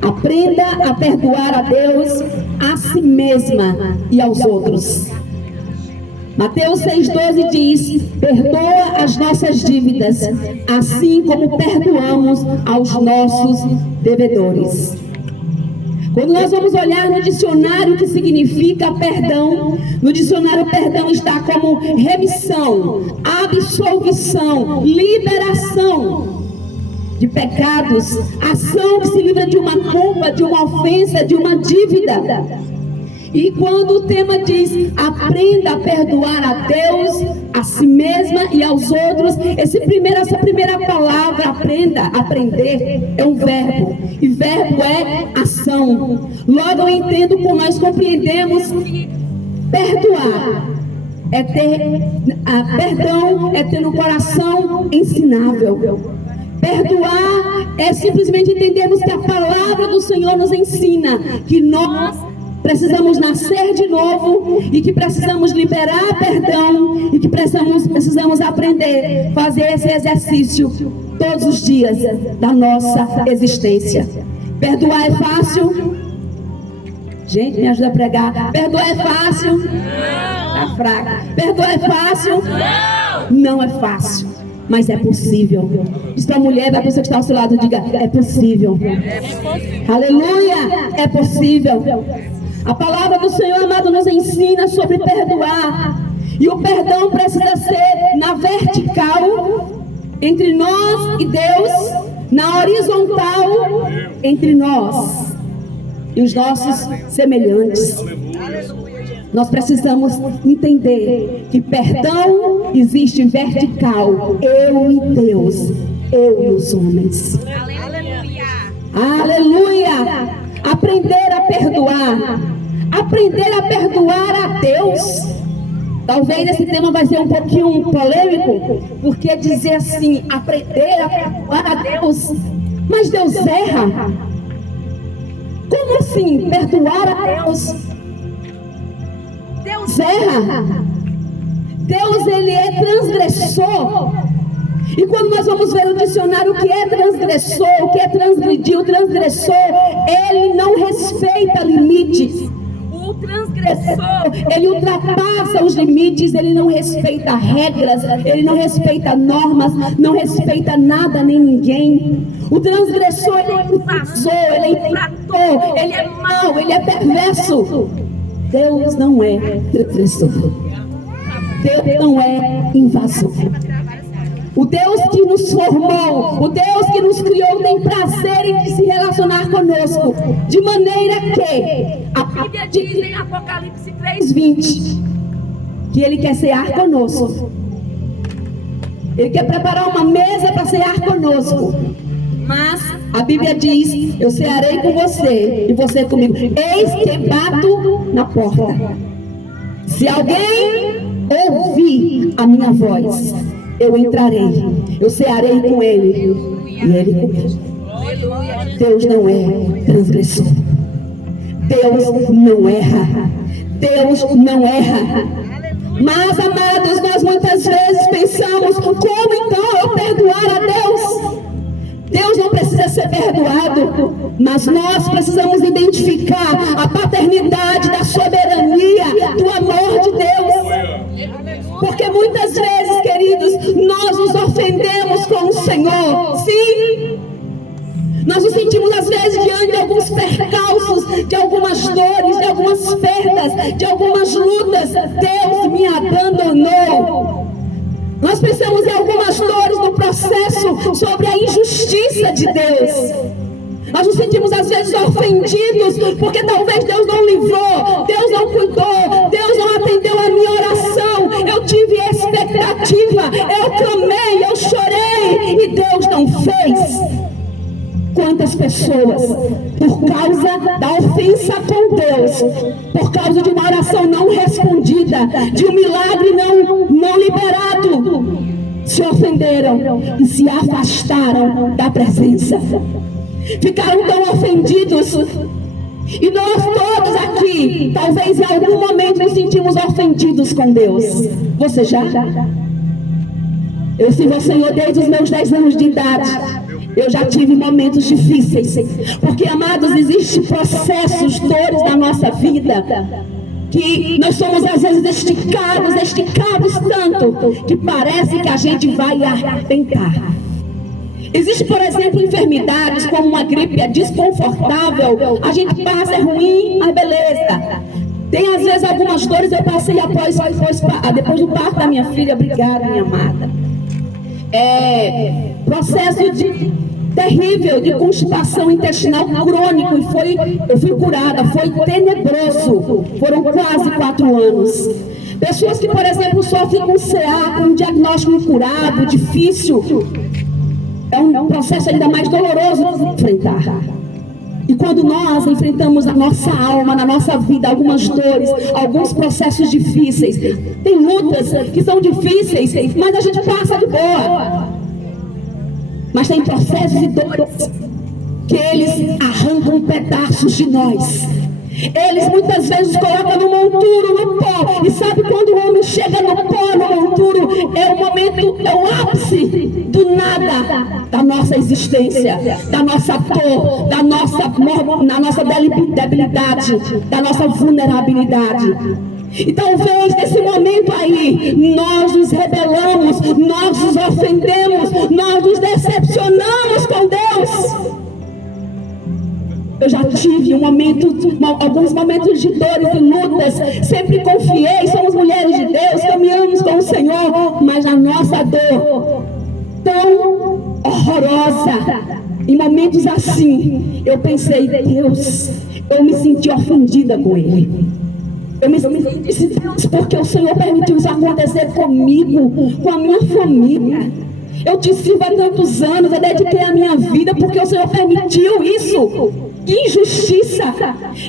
Aprenda a perdoar a Deus, a si mesma e aos outros. Mateus 6,12 diz: perdoa as nossas dívidas, assim como perdoamos aos nossos devedores. Quando nós vamos olhar no dicionário o que significa perdão, no dicionário perdão está como remissão, absolvição, liberação de pecados, ação que se livra de uma culpa, de uma ofensa, de uma dívida. E quando o tema diz aprenda a perdoar a Deus, a si mesma e aos outros, essa primeira palavra, aprender, é um verbo. E verbo é ação. Logo eu entendo como nós compreendemos que perdoar é ter, perdão é ter no coração ensinável. Perdoar é simplesmente entendermos que a palavra do Senhor nos ensina que nós precisamos nascer de novo e que precisamos liberar perdão e que precisamos aprender a fazer esse exercício todos os dias da nossa existência. Perdoar é fácil? Gente, me ajuda a pregar. Perdoar é fácil? Tá fraca. Perdoar é fácil? Não é fácil, mas é possível. Diz para a mulher, para a pessoa que está ao seu lado, diga: é possível. Aleluia, é possível. A palavra do Senhor, amado, nos ensina sobre perdoar. E o perdão precisa ser na vertical, entre nós e Deus, na horizontal, entre nós e os nossos semelhantes. Nós precisamos entender que perdão existe vertical, eu e Deus, eu e os homens. Aleluia! Aprender a perdoar a Deus. Talvez esse tema vai ser um pouquinho polêmico, porque dizer assim, aprender a perdoar a Deus, mas Deus erra. Como assim, perdoar a Deus? Deus erra. Deus, ele é transgressor. E quando nós vamos ver o dicionário, o que é transgressor, o que é transgredir, o transgressor, ele não respeita limites. O transgressor, ele ultrapassa os limites, ele não respeita regras, ele não respeita normas, não respeita nada nem ninguém. O transgressor, ele é invasor, ele é infrator, ele é mau, ele é perverso. Deus não é transgressor. Deus não é invasor. O Deus que nos formou, o Deus que nos criou tem prazer em se relacionar conosco, de maneira que a Bíblia diz em Apocalipse 3:20 que Ele quer cear conosco. Ele quer preparar uma mesa para cear conosco. Mas a Bíblia diz: eu cearei com você e você comigo. Eis que bato na porta. Se alguém ouvir a minha voz, eu entrarei, eu cearei com ele e ele comigo. Deus não é transgressor. Deus não erra. Deus não erra. Mas, amados, nós muitas vezes pensamos: como então eu perdoar a Deus? Deus não precisa ser perdoado, mas nós precisamos identificar a paternidade da soberania, do amor de Deus. Porque muitas vezes, queridos, nós nos ofendemos com o Senhor. Sim, nós nos sentimos às vezes diante de alguns percalços, de algumas dores, de algumas perdas, de algumas lutas. Deus me abandonou. Nós pensamos em algumas dores no processo sobre a injustiça de Deus. Nós nos sentimos às vezes ofendidos porque talvez Deus não livrou, Deus não cuidou, Deus não atendeu a minha oração. Eu tive expectativa, eu clamei, eu chorei e Deus não fez. Quantas pessoas, por causa da ofensa com Deus, por causa de uma oração não respondida, de um milagre não liberado, se ofenderam e se afastaram da presença. Ficaram tão ofendidos. E nós todos aqui, talvez em algum momento nos sentimos ofendidos com Deus. Você já? Eu sirvo ao Senhor desde os meus 10 anos de idade. Eu já tive momentos difíceis, porque, amados, existem processos, dores na nossa vida, que nós somos às vezes esticados tanto, que parece que a gente vai arrebentar. Existe, por exemplo, enfermidades como uma gripe, é desconfortável, a gente passa, é ruim, mas beleza. Tem às vezes algumas dores, eu passei depois do parto da minha filha, obrigada, minha amada. Processo terrível de constipação intestinal crônico, e eu fui curada, foi tenebroso, foram quase 4 anos. Pessoas que, por exemplo, sofrem com CA, com um diagnóstico incurado, difícil, é um processo ainda mais doloroso de enfrentar. E quando nós enfrentamos a nossa alma, na nossa vida, algumas dores, alguns processos difíceis, tem lutas que são difíceis, mas a gente passa de boa. Mas tem processos e dores que eles arrancam pedaços de nós. Eles muitas vezes colocam no monturo, no pó. E sabe quando o homem chega no pó, no monturo, é o momento, é o ápice do nada da nossa existência, da nossa dor, da nossa debilidade, da nossa vulnerabilidade. E talvez nesse momento aí, nós nos rebelamos, nós nos ofendemos, nós nos decepcionamos com Deus. Eu já tive alguns momentos de dores e lutas, sempre confiei, somos mulheres de Deus, caminhamos com o Senhor, mas a nossa dor tão horrorosa, em momentos assim, eu pensei, Deus, eu me senti ofendida com Ele. Eu me disse, Deus, porque o Senhor permitiu isso acontecer comigo, com a minha família. Eu te sirvo há tantos anos, eu dediquei a minha vida porque o Senhor permitiu isso. Que injustiça!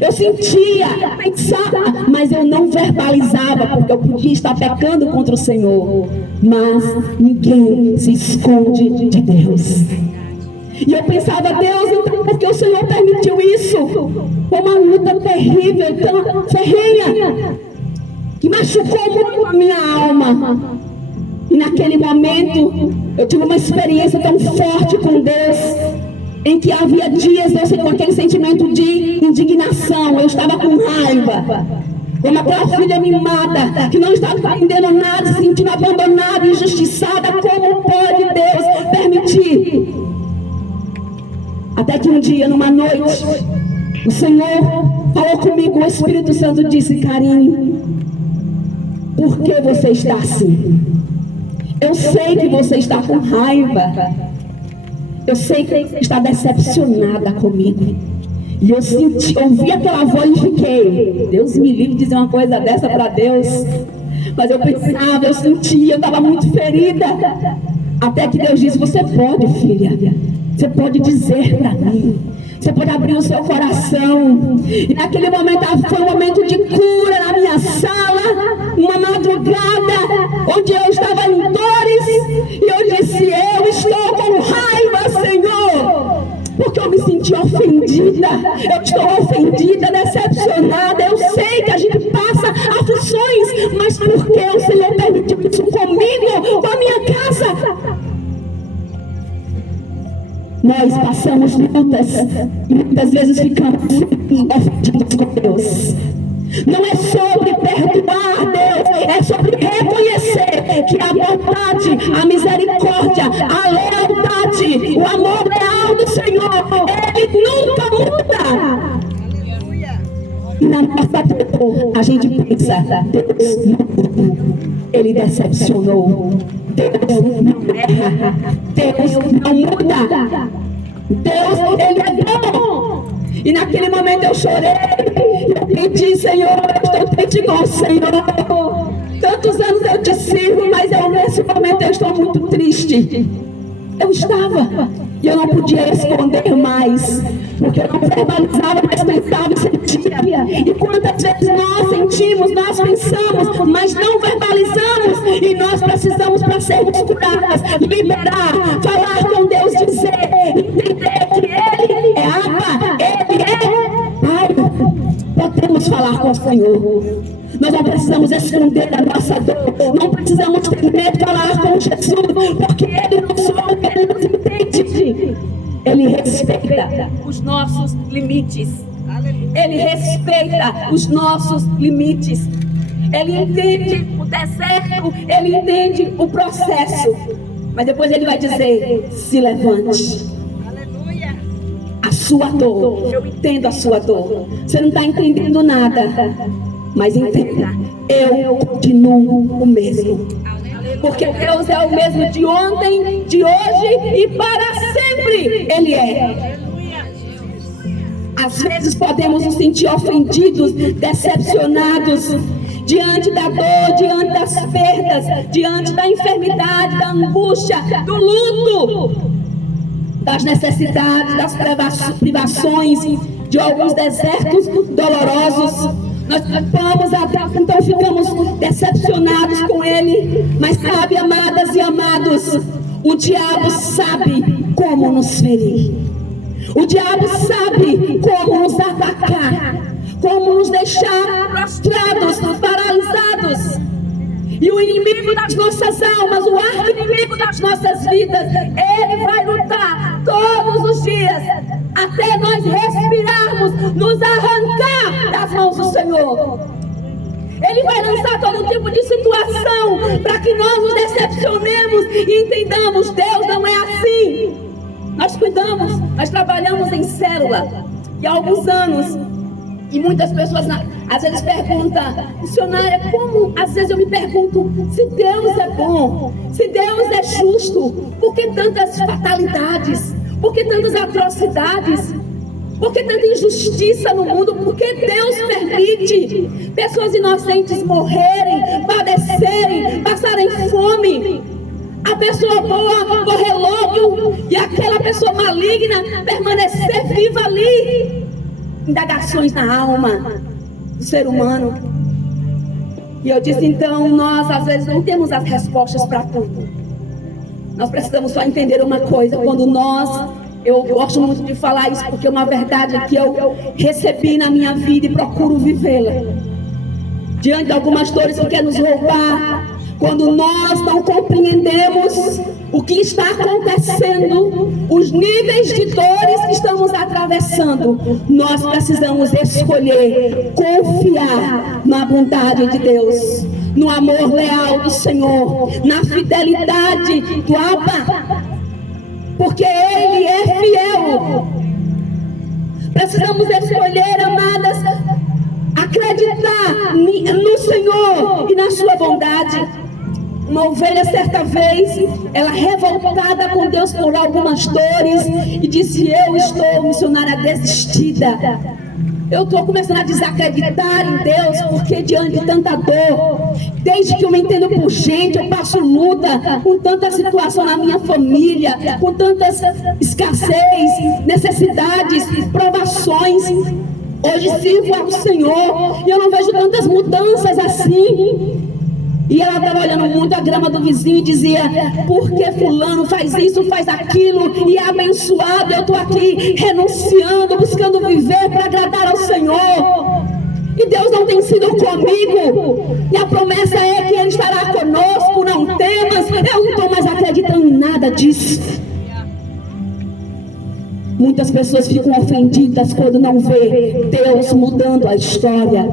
Eu sentia, eu pensava, mas eu não verbalizava, porque eu podia estar pecando contra o Senhor. Mas ninguém se esconde de Deus. E eu pensava, Deus, então porque o Senhor permitiu isso? Foi uma luta terrível, tão ferrenha, que machucou muito a minha alma. E naquele momento, eu tive uma experiência tão forte com Deus, em que havia dias eu com aquele sentimento de indignação, eu estava com raiva, como aquela filha mimada, que não estava entendendo nada, se sentindo abandonada, injustiçada. Como pode Deus permitir? Até que um dia, numa noite, o Senhor falou comigo, o Espírito Santo disse, Karine, por que você está assim? Eu sei que você está com raiva. Eu sei que você está decepcionada comigo. E eu ouvi aquela voz e fiquei, Deus me livre de dizer uma coisa dessa para Deus. Mas eu pensava, eu sentia, eu estava muito ferida. Até que Deus disse, você pode, filha, você pode dizer para mim. Você pode abrir o seu coração. E naquele momento foi um momento de cura na minha sala, uma madrugada, onde eu estava em dores, e eu disse, eu estou com raiva, Senhor, porque eu me senti ofendida, eu estou ofendida, decepcionada. Eu sei que a gente passa aflições, mas por que o Senhor permitiu isso comigo, com a minha casa? Nós passamos lutas e muitas vezes ficamos ofendidos com Deus. Não é sobre perdoar Deus, é sobre reconhecer que a bondade, a misericórdia, a lealdade, o amor leal do Senhor, Ele nunca muda. E na nossa dor, a gente pensa, Deus não mudou, Ele decepcionou. Deus não erra, Deus não muda, Deus, Ele é bom. E naquele momento eu chorei, eu pedi, Senhor, eu estou triste com o Senhor. Tantos anos eu te sirvo, mas nesse momento eu estou muito triste. Eu estava, e eu não podia esconder mais, porque eu não verbalizava, mas pensava e sentia. E quantas vezes nós sentimos, nós pensamos, mas não verbalizamos, e nós precisamos, para sermos curadas, liberar, falar com Deus, dizer, entender que Ele é Abba, Ele é Pai. Podemos falar com o Senhor. Nós não precisamos esconder a nossa dor, não precisamos ter medo de falar com Jesus, porque Ele nos ouve, Ele nos entende. Ele respeita os nossos limites. Ele respeita os nossos limites. Ele entende o deserto, ele entende o processo. Mas depois ele vai dizer: se levante. Aleluia. A sua dor, eu entendo a sua dor. Você não está entendendo nada, mas entenda, eu continuo o mesmo. Porque Deus é o mesmo de ontem, de hoje e para sempre. Ele é. Às vezes podemos nos sentir ofendidos, decepcionados, diante da dor, diante das perdas, diante da enfermidade, da angústia, do luto, das necessidades, das privações, de alguns desertos dolorosos. Nós vamos atrás, então ficamos decepcionados com Ele. Mas sabe, amadas e amados, o diabo sabe como nos ferir. O diabo sabe como nos atacar, como nos deixar prostrados, paralisados. E o inimigo das nossas almas, o arqui-inimigo das nossas vidas, ele vai lutar todos os dias, até nós respirarmos, nos arrancar das mãos do Senhor. Ele vai lançar todo tipo de situação para que nós nos decepcionemos e entendamos: Deus não é assim. Nós cuidamos, nós trabalhamos em célula e há alguns anos, e muitas pessoas às vezes perguntam: missionária, como? Às vezes eu me pergunto: se Deus é bom, se Deus é justo, por que tantas fatalidades? Por que tantas atrocidades? Por que tanta injustiça no mundo? Por que Deus permite pessoas inocentes morrerem, padecerem, passarem fome? A pessoa boa morrer logo e aquela pessoa maligna permanecer viva ali. Indagações na alma do ser humano. E eu disse: então, nós às vezes não temos as respostas para tudo. Nós precisamos só entender uma coisa. Quando eu gosto muito de falar isso, porque é uma verdade que eu recebi na minha vida e procuro vivê-la. Diante de algumas dores que quer nos roubar, quando nós não compreendemos o que está acontecendo, os níveis de dores que estamos atravessando, nós precisamos escolher confiar na bondade de Deus, no amor leal do Senhor, na fidelidade do Abba, porque Ele é fiel. Precisamos escolher, amadas, acreditar no Senhor e na sua bondade. Uma ovelha, certa vez, ela revoltada com Deus por algumas dores, e disse: eu estou, missionária, desistida. Eu estou começando a desacreditar em Deus, porque diante de tanta dor, desde que eu me entendo por gente, eu passo luta com tanta situação na minha família, com tantas escassez, necessidades, provações. Hoje sirvo ao Senhor e eu não vejo tantas mudanças assim. E ela estava olhando muito a grama do vizinho e dizia: por que fulano faz isso, faz aquilo, e é abençoado, eu estou aqui renunciando, buscando viver para agradar ao Senhor. E Deus não tem sido comigo, e a promessa é que Ele estará conosco, não temas. Eu não estou mais acreditando em nada disso. Muitas pessoas ficam ofendidas quando não vê Deus mudando a história.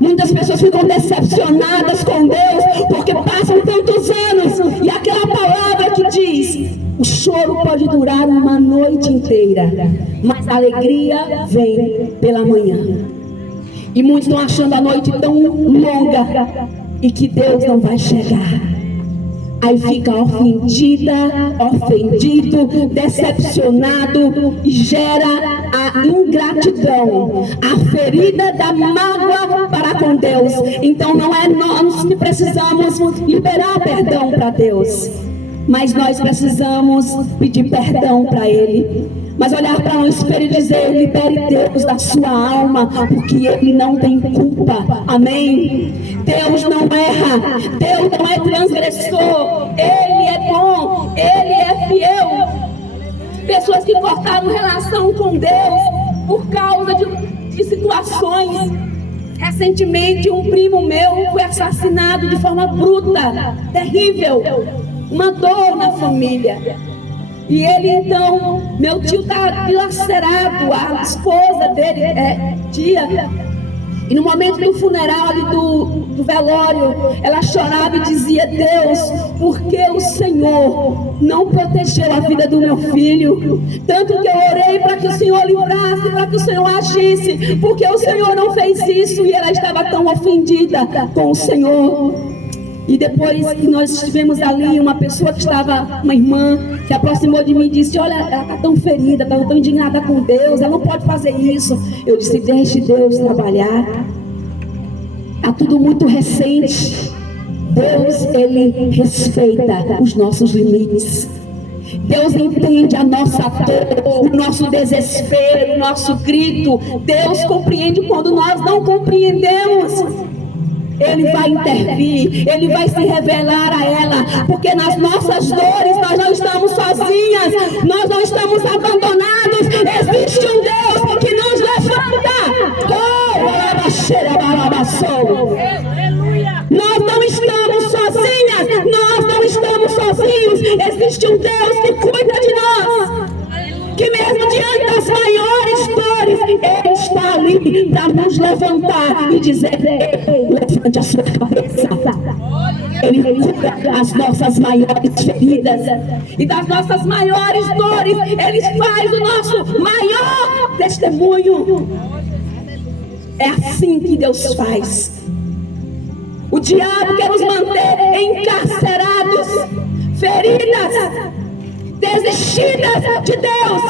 Muitas pessoas ficam decepcionadas com Deus porque passam tantos anos, e aquela palavra que diz: o choro pode durar uma noite inteira, mas a alegria vem pela manhã. E muitos estão achando a noite tão longa e que Deus não vai chegar. Aí fica ofendida, ofendido, decepcionado, e gera a ingratidão, a ferida da mágoa para com Deus. Então não é nós que precisamos liberar perdão para Deus, mas nós precisamos pedir perdão para Ele. Mas olhar para um espelho e dizer: libere Deus da sua alma, porque Ele não tem culpa. Amém? Deus não erra, Deus não é transgressor, Ele é bom, Ele é fiel. Pessoas que cortaram relação com Deus por causa de situações. Recentemente um primo meu foi assassinado de forma bruta, terrível, uma dor na família. E ele então, meu tio está dilacerado, a esposa dele é tia. E no momento do funeral ali do velório, ela chorava e dizia: Deus, por que o Senhor não protegeu a vida do meu filho? Tanto que eu orei para que o Senhor livrasse, para que o Senhor agisse, porque o Senhor não fez isso. E ela estava tão ofendida com o Senhor. E depois que nós estivemos ali, uma pessoa que estava, uma irmã, se aproximou de mim e disse: olha, ela está tão ferida, está tão indignada com Deus, ela não pode fazer isso. Eu disse: deixe Deus trabalhar. Está tudo muito recente. Deus, Ele respeita os nossos limites. Deus entende a nossa dor, o nosso desespero, o nosso grito. Deus compreende quando nós não compreendemos. Ele vai intervir, Ele vai se revelar a ela, porque nas nossas dores nós não estamos sozinhas, nós não estamos abandonados. Existe um Deus que nos levanta. Nós não estamos sozinhas, nós não estamos sozinhos. Existe um Deus que cuida de nós, que mesmo diante das maiores dores, Ele está ali para nos levantar e dizer: levante a sua cabeça. Ele cura as nossas maiores feridas, e das nossas maiores dores Ele faz o nosso maior testemunho. É assim que Deus faz. O diabo quer nos manter encarcerados, feridas, desistidas de Deus,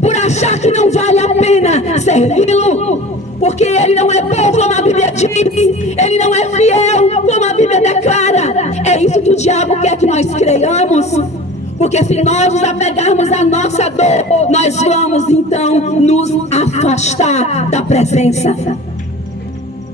por achar que não vale a pena servi-lo, porque Ele não é bom como a Bíblia diz, Ele não é fiel como a Bíblia declara. É isso que o diabo quer que nós creiamos, porque se nós nos apegarmos à nossa dor, nós vamos então nos afastar da presença.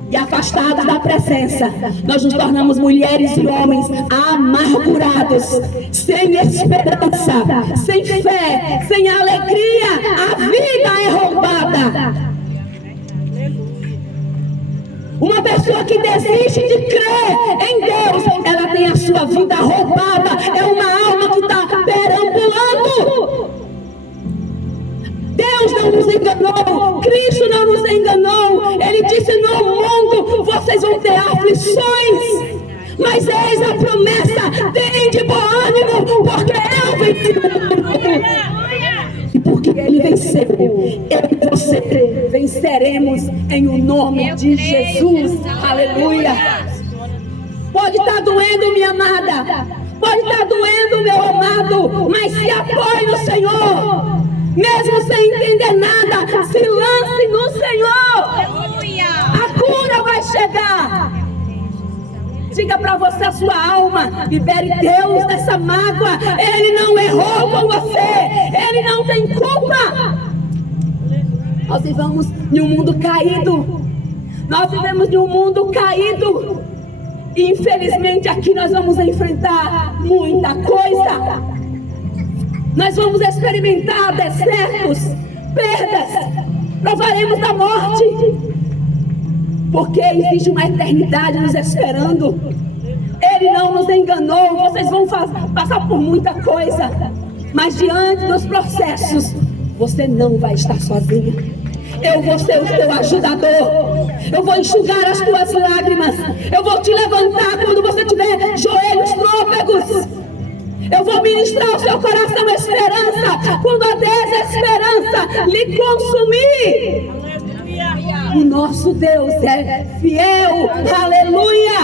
E afastados da presença, nós nos tornamos mulheres e homens amargurados, sem esperança, sem fé, sem alegria. A vida é roubada. Uma pessoa que desiste de crer em Deus, ela tem a sua vida roubada. É uma alma que está perambulando. Deus não nos enganou, Cristo não nos enganou. Ele disse: no mundo vocês vão ter aflições, mas eis a promessa: tem de bom ânimo, porque eu venci o mundo. E porque Ele venceu, eu e você venceremos em o nome de Jesus. Aleluia. Pode estar doendo, minha amada, pode estar doendo, meu amado, mas se apoie no Senhor. Mesmo sem entender nada, se lance no Senhor. A cura vai chegar. Diga para você, a sua alma: libere Deus dessa mágoa. Ele não errou com você, Ele não tem culpa. Nós vivemos em um mundo caído. Nós vivemos em um mundo caído. E infelizmente aqui nós vamos enfrentar muita coisa. Nós vamos experimentar desertos, perdas, provaremos da morte, porque existe uma eternidade nos esperando. Ele não nos enganou. Vocês vão passar por muita coisa, mas diante dos processos, você não vai estar sozinha. Eu vou ser o teu ajudador. Eu vou enxugar as tuas lágrimas. Eu vou te levantar quando você tiver joelhos trôpegos. Eu vou ministrar ao seu coração esperança quando a desesperança lhe consumir. O nosso Deus é fiel. Aleluia.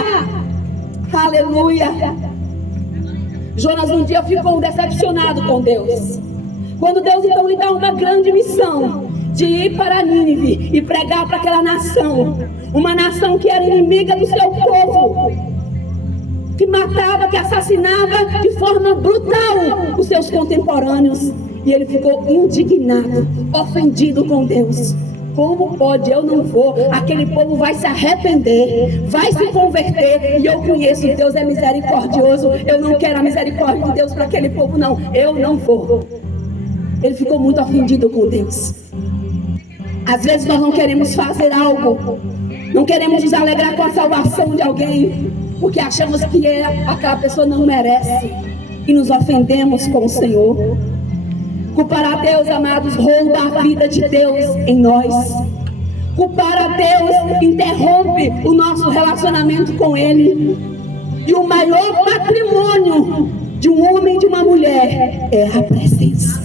Aleluia. Jonas um dia ficou decepcionado com Deus. Quando Deus então lhe dá uma grande missão de ir para Nínive e pregar para aquela nação, uma nação que era inimiga do seu povo, que matava, que assassinava de forma brutal os seus contemporâneos. E ele ficou indignado, ofendido com Deus. Como pode? Eu não vou. Aquele povo vai se arrepender, vai se converter. E eu conheço, Deus é misericordioso. Eu não quero a misericórdia de Deus para aquele povo, não. Eu não vou. Ele ficou muito ofendido com Deus. Às vezes nós não queremos fazer algo, não queremos nos alegrar com a salvação de alguém, porque achamos que aquela pessoa não merece, e nos ofendemos com o Senhor. Culpar a Deus, amados, rouba a vida de Deus em nós. Culpar a Deus interrompe o nosso relacionamento com Ele. E o maior patrimônio de um homem e de uma mulher é a presença.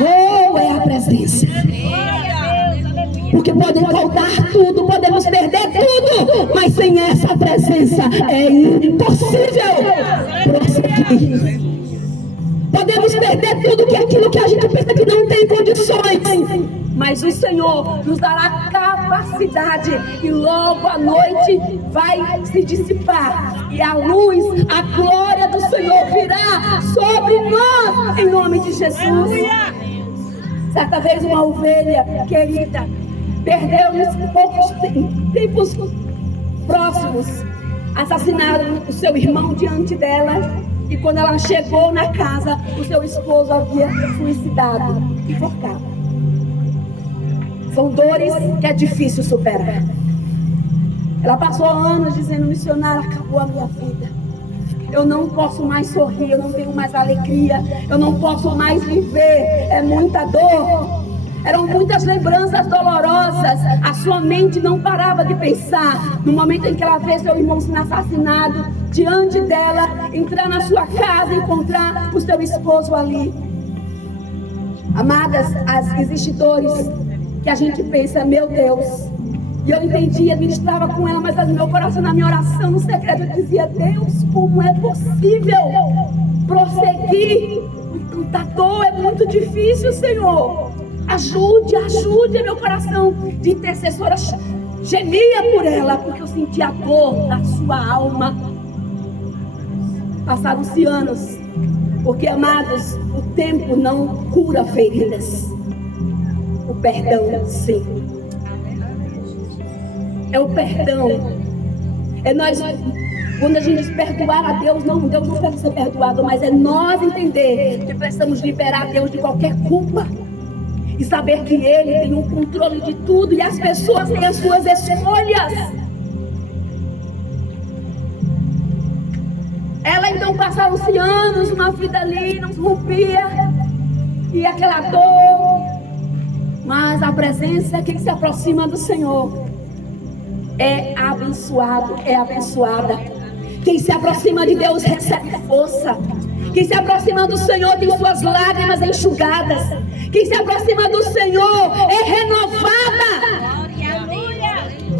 Oh, é a presença. Porque podem faltar tudo, podemos perder tudo, mas sem essa presença é impossível prosseguir. Podemos perder tudo aquilo que a gente pensa que não tem condições, mas o Senhor nos dará capacidade e logo à noite vai se dissipar e a luz, a glória do Senhor virá sobre nós em nome de Jesus. Certa vez uma ovelha querida perdeu-nos poucos tempos próximos, assassinaram o seu irmão diante dela. E quando ela chegou na casa, o seu esposo havia suicidado, enforcado. São dores que é difícil superar. Ela passou anos dizendo: missionária, acabou a minha vida. Eu não posso mais sorrir, eu não tenho mais alegria, eu não posso mais viver, é muita dor. Eram muitas lembranças dolorosas. A sua mente não parava de pensar. No momento em que ela vê seu irmão sendo assassinado diante dela, entrar na sua casa e encontrar o seu esposo ali. Amadas, existem dores que a gente pensa: meu Deus. E eu entendia, ministrava com ela, mas no meu coração, na minha oração, no secreto, eu dizia: Deus, como é possível prosseguir? Tanta é muito difícil, Senhor. Ajude meu coração de intercessora. Gemia por ela, porque eu sentia a dor da sua alma. Passaram-se anos, porque, amados, o tempo não cura feridas. O perdão, sim. É o perdão. É nós, quando a gente diz perdoar a Deus, não, Deus não quer ser perdoado, mas é nós entender que precisamos liberar Deus de qualquer culpa. E saber que Ele tem o controle de tudo e as pessoas têm as suas escolhas. Ela então passaram-se anos, uma vida ali, não se rompia. E aquela dor. Mas a presença, quem se aproxima do Senhor é abençoado, é abençoada. Quem se aproxima de Deus recebe força. Quem se aproxima do Senhor tem suas lágrimas enxugadas. Quem se aproxima do Senhor é renovada.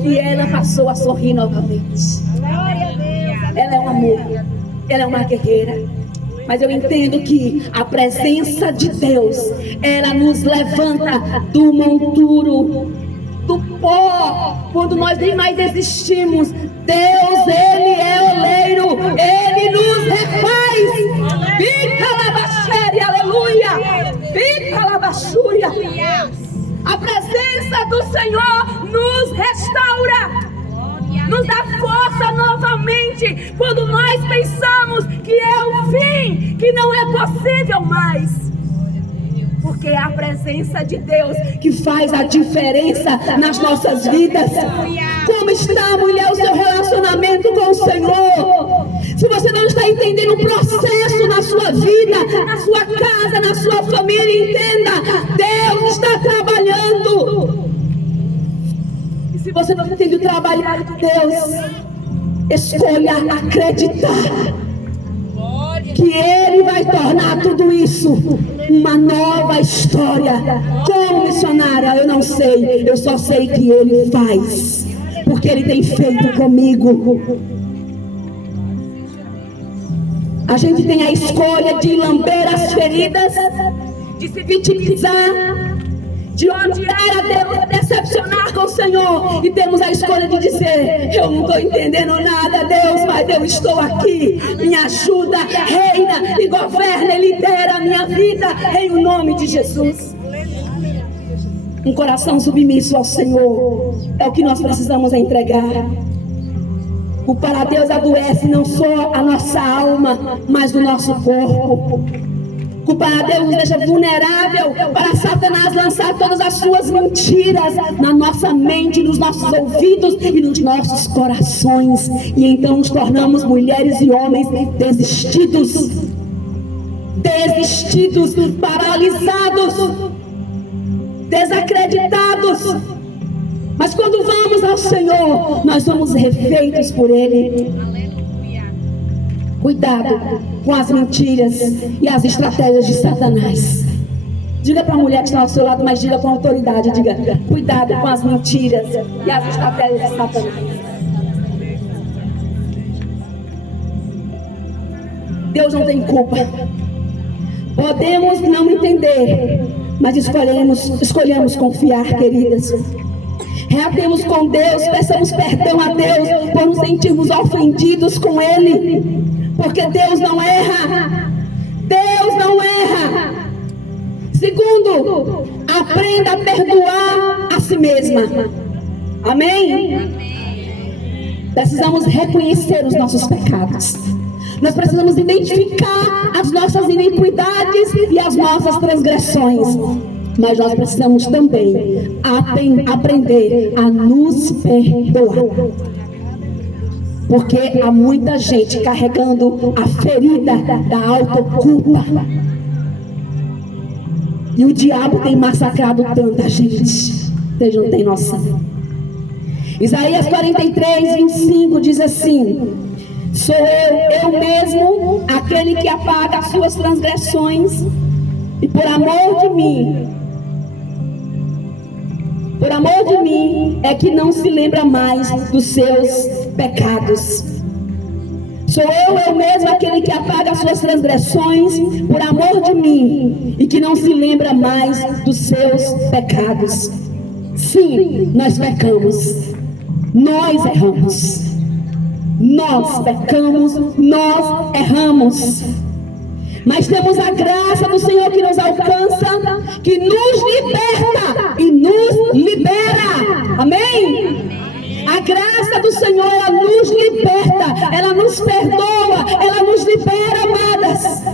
E ela passou a sorrir novamente. Ela é um amor. Ela é uma guerreira. Mas eu entendo que a presença de Deus, ela nos levanta do monturo, do pó, quando nós nem mais existimos. Deus, Ele é oleiro, Ele nos refaz. Fica labaxéria, aleluia. Fica labaxúria. A presença do Senhor nos restaura, nos dá força novamente quando nós pensamos que é o fim, que não é possível mais. Porque é a presença de Deus que faz a diferença nas nossas vidas. Como está, mulher, o seu relacionamento com o Senhor? Se você não está entendendo o processo na sua vida, na sua casa, na sua família, entenda: Deus está trabalhando. E se você não entende o trabalhar de Deus, escolha acreditar que Ele vai tornar tudo isso uma nova história. Como missionária, eu não sei, eu só sei que Ele faz, porque Ele tem feito comigo. A gente tem a escolha de lamber as feridas, de se vitimizar, de odiar a Deus, decepcionar com o Senhor. E temos a escolha de dizer: eu não estou entendendo nada, Deus, mas eu estou aqui. Me ajuda, reina e governa e lidera a minha vida em o nome de Jesus. Um coração submisso ao Senhor é o que nós precisamos entregar. O para Deus adoece não só a nossa alma, mas o nosso corpo. O para Deus nos deixa vulnerável para Satanás lançar todas as suas mentiras na nossa mente, nos nossos ouvidos e nos nossos corações. E então nos tornamos mulheres e homens desistidos. desistidos, paralisados, desacreditados. Mas quando vamos ao Senhor, nós somos refeitos por Ele. Aleluia. Cuidado com as mentiras e as estratégias de Satanás. Diga para a mulher que está ao seu lado, mas diga com autoridade. Diga, cuidado com as mentiras e as estratégias de Satanás. Deus não tem culpa. Podemos não entender, mas escolhemos confiar, queridas. Reatemos com Deus, peçamos perdão a Deus por nos sentirmos ofendidos com Ele, porque Deus não erra. Deus não erra. Segundo, aprenda a perdoar a si mesma. Amém? Precisamos reconhecer os nossos pecados. Nós precisamos identificar as nossas iniquidades e as nossas transgressões. Mas nós precisamos também aprender a nos perdoar. Porque há muita gente carregando a ferida da autoculpa. E o diabo tem massacrado tanta gente. Vocês não têm noção. Isaías 43, 25 diz assim: sou eu mesmo, aquele que apaga as suas transgressões, e por amor de mim é que não se lembra mais dos seus pecados. Sou eu mesmo aquele que apaga as suas transgressões por amor de mim e que não se lembra mais dos seus pecados. Sim, nós pecamos, nós erramos, nós pecamos, nós erramos. Mas temos a graça do Senhor que nos alcança, que nos liberta e nos libera. Amém? A graça do Senhor, ela nos liberta, ela nos perdoa, ela nos libera, amadas.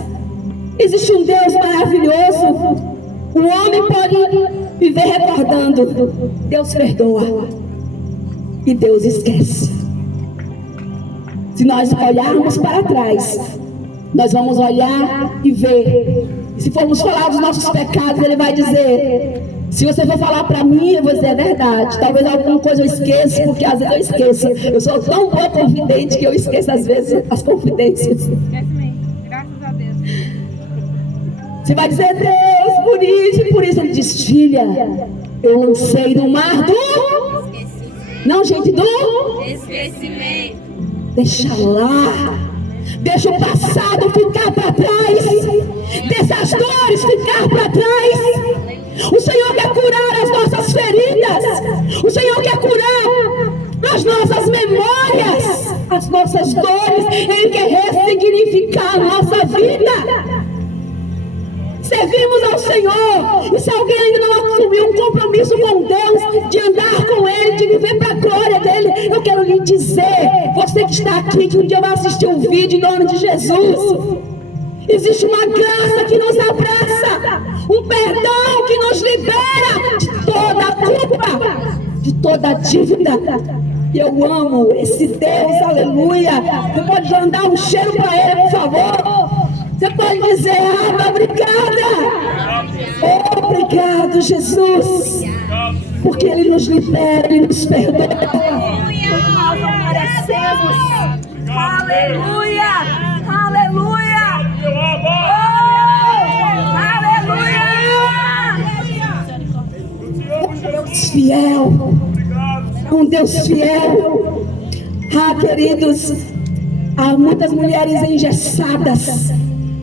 Existe um Deus maravilhoso. O homem pode viver recordando. Deus perdoa e Deus esquece. Se nós olharmos para trás, nós vamos olhar e ver. Se formos falar dos nossos pecados, Ele vai dizer: se você for falar para mim, eu vou dizer: é verdade. Talvez alguma coisa eu esqueça, porque às vezes eu esqueço. Eu sou tão boa confidente que eu esqueço às vezes as confidências. Esquece mesmo. Graças a Deus. Você vai dizer: Deus, por isso e por isso. Ele diz: filha, eu lancei no mar do... Não, gente, do... Esquecimento. Deixa lá. Deixa o passado ficar para trás. Deixa as dores ficar para trás. O Senhor quer curar as nossas feridas. O Senhor quer curar as nossas memórias, as nossas dores. Ele quer ressignificar a nossa vida. Servimos ao Senhor. E se alguém ainda não assumiu um compromisso com Deus, de andar com Ele, de viver para a glória dEle, eu quero lhe dizer, você que está aqui, que um dia vai assistir um vídeo em nome de Jesus, existe uma graça que nos abraça, um perdão que nos libera de toda a culpa, de toda a dívida. E eu amo esse Deus, aleluia. Você pode mandar um cheiro para Ele, por favor? Você pode dizer: Abba, obrigada. Obrigado, Jesus. Porque Ele nos libera, Ele nos perdoa. Nós não merecemos. Aleluia. Aleluia. Aleluia. Deus fiel. Um Deus fiel. Ah, queridos, há muitas mulheres engessadas,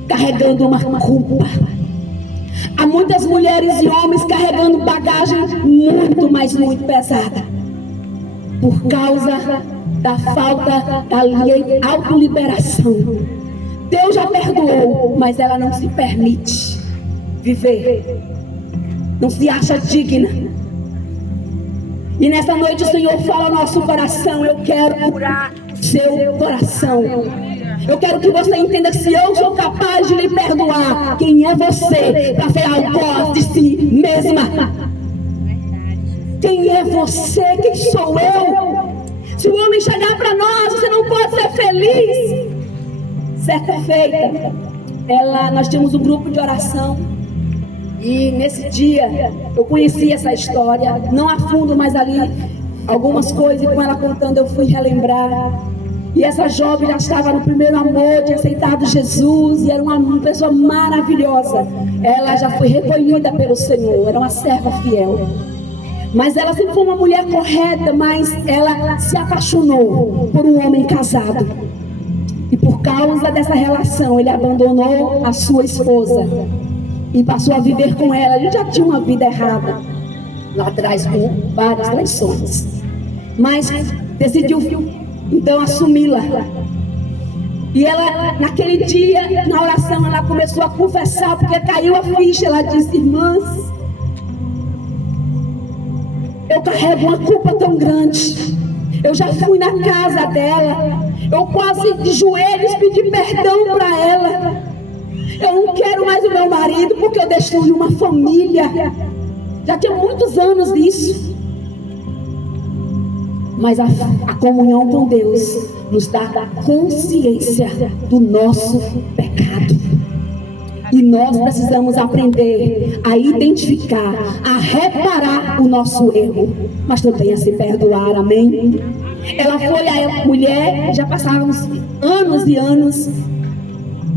carregando uma culpa. Há muitas mulheres e homens carregando bagagem muito, mas muito pesada, por causa da falta da autoliberação. Deus já perdoou, mas ela não se permite viver, não se acha digna. E nessa noite o Senhor fala ao nosso coração: eu quero curar seu coração. Eu quero que você entenda que se eu sou capaz de lhe perdoar, quem é você para falar voz de si mesma? Quem é você? Quem sou eu? Se o homem chegar para nós, você não pode ser feliz. Certa feita, nós tínhamos um grupo de oração. E nesse dia eu conheci essa história, não a fundo, mas ali algumas coisas, e com ela contando eu fui relembrar. E essa jovem já estava no primeiro amor, tinha aceitado Jesus e era uma pessoa maravilhosa. Ela já foi recolhida pelo Senhor, era uma serva fiel. Mas ela sempre foi uma mulher correta, mas ela se apaixonou por um homem casado. E por causa dessa relação, ele abandonou a sua esposa e passou a viver com ela. Ele já tinha uma vida errada lá atrás, com várias traições, mas decidiu então assumi-la. E ela, naquele dia, na oração, ela começou a confessar, porque caiu a ficha. Ela disse: irmãs, eu carrego uma culpa tão grande. Eu já fui na casa dela, eu quase de joelhos pedi perdão para ela. Eu não quero mais o meu marido, porque eu destruí uma família. Já tinha muitos anos disso. Mas a comunhão com Deus nos dá consciência do nosso pecado. E nós precisamos aprender a identificar, a reparar o nosso erro, mas também a se perdoar, amém? Ela foi a mulher, já passávamos anos e anos,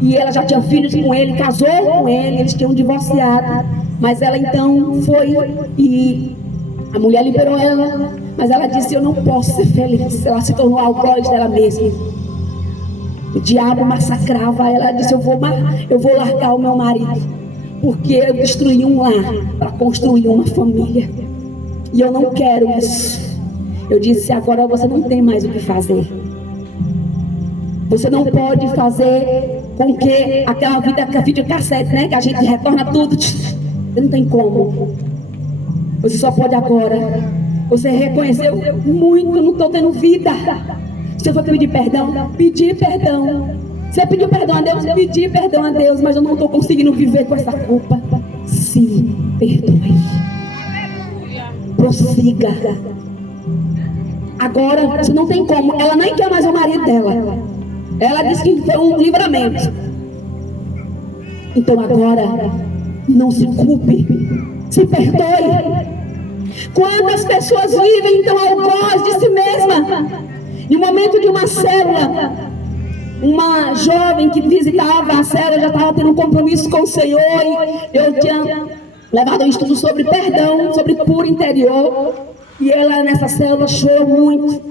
e ela já tinha filhos com ele, casou com ele, eles tinham divorciado, mas ela então foi e a mulher liberou ela, mas ela disse: eu não posso ser feliz. Ela se tornou algoz dela mesma. O diabo massacrava ela. Ela disse: eu vou largar o meu marido, porque eu destruí um lar para construir uma família, e eu não quero isso. Eu disse: agora você não tem mais o que fazer. Você não pode fazer com que aquela videocassete, né, que a gente retorna tudo, não tem como. Você só pode agora. Você reconheceu muito, não estou tendo vida. Você foi pedir perdão? Pedir perdão. Você pediu perdão a Deus? Pedir perdão a Deus, mas eu não estou conseguindo viver com essa culpa. Se perdoe. Prossiga. Agora, você não tem como. Ela nem quer mais o marido dela. Ela disse que foi um livramento. Então agora, não se culpe. Se perdoe. Quantas pessoas vivem então algoz de si mesma? No momento de uma célula, uma jovem que visitava a célula já estava tendo um compromisso com o Senhor, e eu tinha levado um estudo sobre perdão, sobre puro interior, e ela nessa célula chorou muito.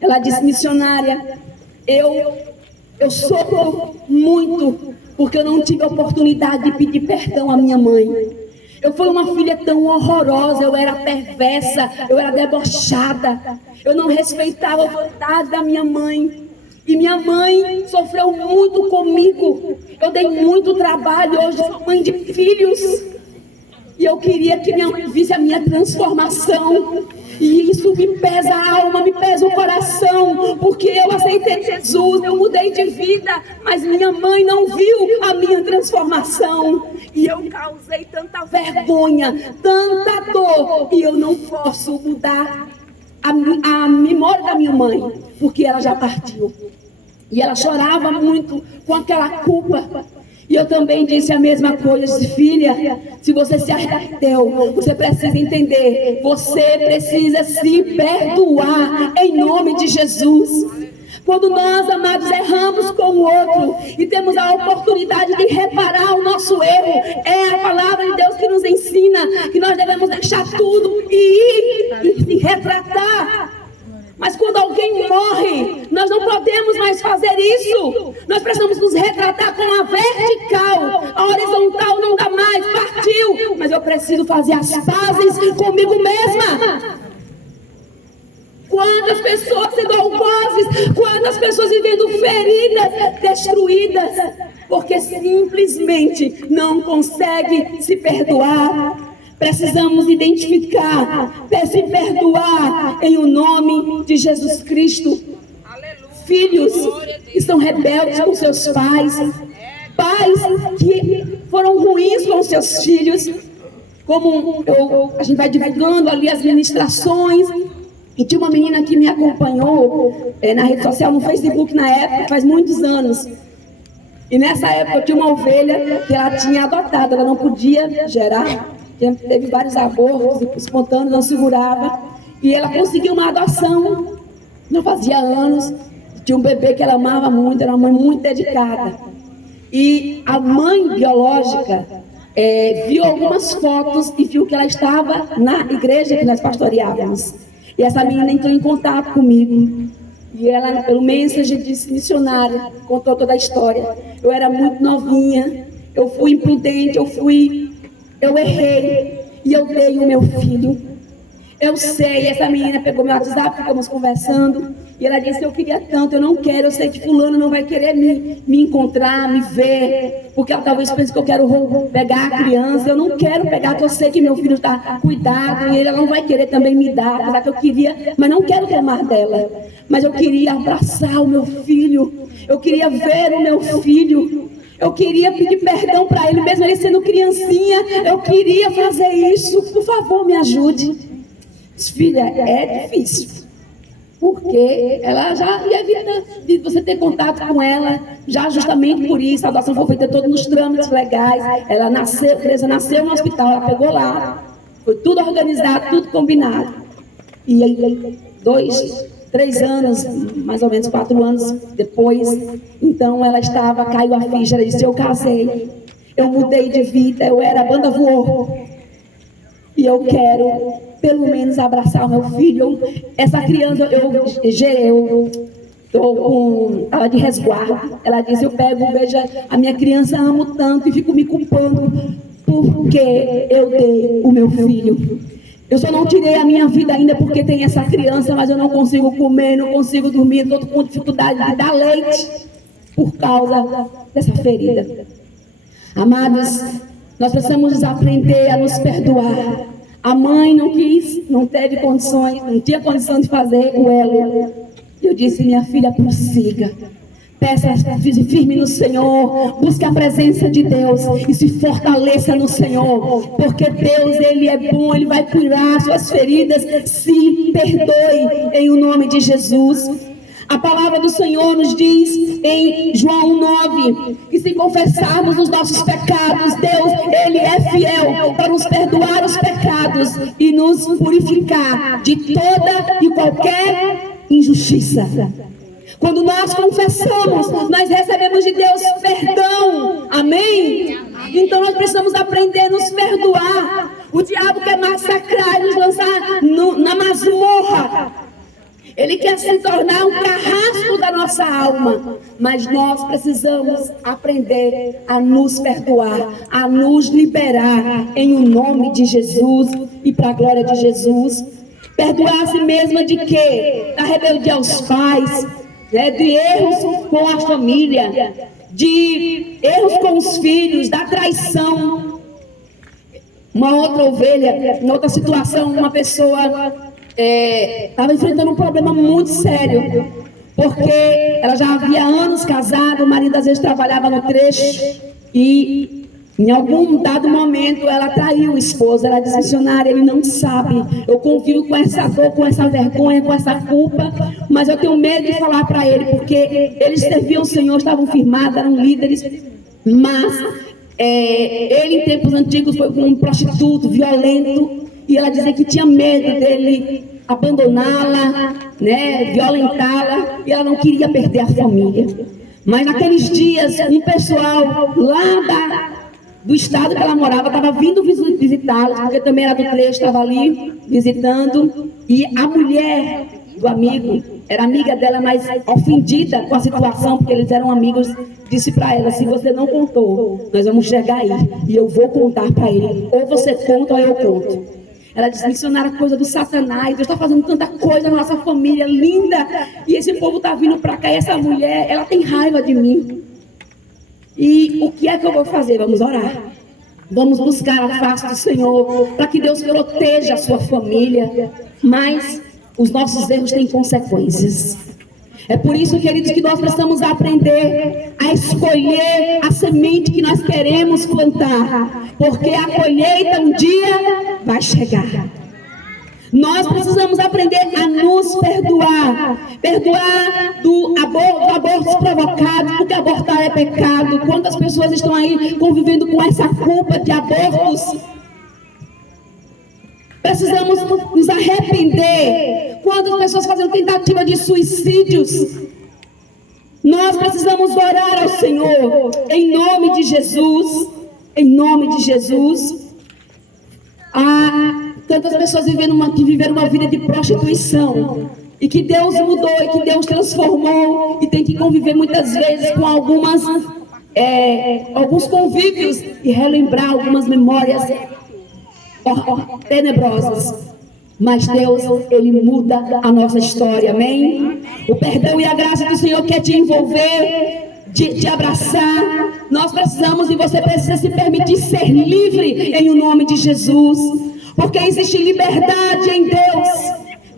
Ela disse: missionária, eu sofro muito porque eu não tive a oportunidade de pedir perdão à minha mãe. Eu fui uma filha tão horrorosa, eu era perversa, eu era debochada, eu não respeitava a vontade da minha mãe. E minha mãe sofreu muito comigo, eu dei muito trabalho, hoje sou mãe de filhos. E eu queria que minha mãe visse a minha transformação. E isso me pesa a alma, me pesa o coração, porque eu aceitei Jesus, eu mudei de vida, mas minha mãe não viu a minha transformação. E eu causei tanta vergonha, tanta dor, e eu não posso mudar a memória da minha mãe, porque ela já partiu. E ela chorava muito com aquela culpa. E eu também disse a mesma coisa. Eu disse: filha, se você se arrependeu, você precisa entender, você precisa se perdoar em nome de Jesus. Quando nós, amados, erramos com o outro e temos a oportunidade de reparar o nosso erro, é a palavra de Deus que nos ensina que nós devemos deixar tudo e ir e se retratar. Mas quando alguém morre, nós não podemos mais fazer isso. Nós precisamos nos retratar com a vertical. A horizontal não dá mais, partiu. Mas eu preciso fazer as pazes comigo mesma. Quantas pessoas sendo algozes, quantas pessoas vivendo feridas, destruídas, porque simplesmente não conseguem se perdoar. Precisamos identificar, se perdoar em o nome de Jesus Cristo. Filhos que são rebeldes com seus pais, pais que foram ruins com seus filhos, como a gente vai divulgando ali as ministrações. E tinha uma menina que me acompanhou na rede social, no Facebook na época, faz muitos anos. E nessa época eu tinha uma ovelha que ela tinha adotado, ela não podia gerar, teve vários abortos espontâneos, não segurava. E ela conseguiu uma adoção, não fazia anos, tinha um bebê que ela amava muito, era uma mãe muito dedicada. E a mãe biológica viu algumas fotos e viu que ela estava na igreja que nós pastoreávamos. E essa menina entrou em contato comigo. E ela, pelo Messenger, disse: missionária, contou toda a história. Eu era muito novinha, eu fui imprudente, eu errei e eu dei o meu filho. Eu sei, essa menina pegou meu WhatsApp, ficamos conversando. E ela disse: eu queria tanto, eu não quero, eu sei que fulano não vai querer me encontrar, me ver, porque ela talvez pense que eu quero pegar a criança. Eu não quero pegar, porque eu sei que meu filho está cuidado e ela não vai querer também me dar, apesar que eu queria, mas não quero tomar dela. Mas eu queria abraçar o meu filho, eu queria ver o meu filho, eu queria pedir perdão para ele, mesmo ele sendo criancinha, eu queria fazer isso. Por favor, me ajude. Filha, é difícil. Porque ela já evita de você ter contato com ela, já justamente por isso, a adoção foi feita todos nos trâmites legais. Ela nasceu, a criança nasceu no hospital, ela pegou lá, foi tudo organizado, tudo combinado. E aí, 2, 3 anos, mais ou menos 4 anos depois, então ela caiu a ficha, ela disse: eu casei, eu mudei de vida, eu era banda voou. E eu quero, pelo menos, abraçar o meu filho. Essa criança, eu estou com ela de resguardo. Ela disse: eu pego, vejo a minha criança, amo tanto e fico me culpando porque eu dei o meu filho. Eu só não tirei a minha vida ainda porque tem essa criança, mas eu não consigo comer, não consigo dormir, estou com dificuldade de dar leite por causa dessa ferida. Amados, nós precisamos aprender a nos perdoar. A mãe não quis, não teve condições, não tinha condição de fazer o elo. Eu disse: minha filha, prossiga. Peça firme no Senhor, busque a presença de Deus e se fortaleça no Senhor, porque Deus, Ele é bom, Ele vai curar suas feridas. Se perdoe em o nome de Jesus. A palavra do Senhor nos diz em João 9, que se confessarmos os nossos pecados, Deus, Ele é fiel para nos perdoar os pecados e nos purificar de toda e qualquer injustiça. Quando nós confessamos, nós recebemos de Deus perdão. Amém? Então nós precisamos aprender a nos perdoar. O diabo quer massacrar e nos lançar na masmorra. Ele quer se tornar um carrasco da nossa alma. Mas nós precisamos aprender a nos perdoar, a nos liberar em o nome de Jesus e para a glória de Jesus. Perdoar a si mesma de quê? Da rebeldia aos pais, de erros com a família, de erros com os filhos, da traição. Uma outra ovelha, em outra situação, uma pessoa estava enfrentando um problema muito sério, porque ela já havia anos casada, o marido às vezes trabalhava no trecho e em algum dado momento ela traiu o esposo. Ela disse: missionária, ele não sabe, eu convivo com essa dor, com essa vergonha, com essa culpa, mas eu tenho medo de falar para ele, porque eles serviam o Senhor, estavam firmados, eram líderes, mas ele em tempos antigos foi um prostituto violento. E ela dizia que tinha medo dele abandoná-la, violentá-la, e ela não queria perder a família. Mas naqueles dias, um pessoal lá do estado que ela morava estava vindo visitá-la, porque também era do trecho, estava ali visitando, e a mulher do amigo, era amiga dela, mas ofendida com a situação, porque eles eram amigos, disse para ela: se você não contou, nós vamos chegar aí, e eu vou contar para ele, ou você conta ou eu conto. Ela disse: missionária, coisa do Satanás, Deus está fazendo tanta coisa na nossa família, linda, e esse povo está vindo para cá, e essa mulher, ela tem raiva de mim. E o que é que eu vou fazer? Vamos orar. Vamos buscar a face do Senhor, para que Deus proteja a sua família. Mas os nossos erros têm consequências. É por isso, queridos, que nós precisamos aprender a escolher a semente que nós queremos plantar, porque a colheita um dia vai chegar. Nós precisamos aprender a nos perdoar. Perdoar do aborto provocado, porque abortar é pecado. Quantas pessoas estão aí convivendo com essa culpa de abortos? Precisamos nos arrepender. Quantas pessoas fazendo tentativa de suicídios? Nós precisamos orar ao Senhor, em nome de Jesus. Em nome de Jesus. Há tantas pessoas que viveram uma vida de prostituição, e que Deus mudou, e que Deus transformou, e tem que conviver muitas vezes com alguns convívios e relembrar algumas memórias tenebrosas. Mas Deus, Ele muda a nossa história, amém? O perdão e a graça do Senhor quer te envolver, te abraçar. Nós precisamos, e você precisa se permitir ser livre em o nome de Jesus, porque existe liberdade em Deus.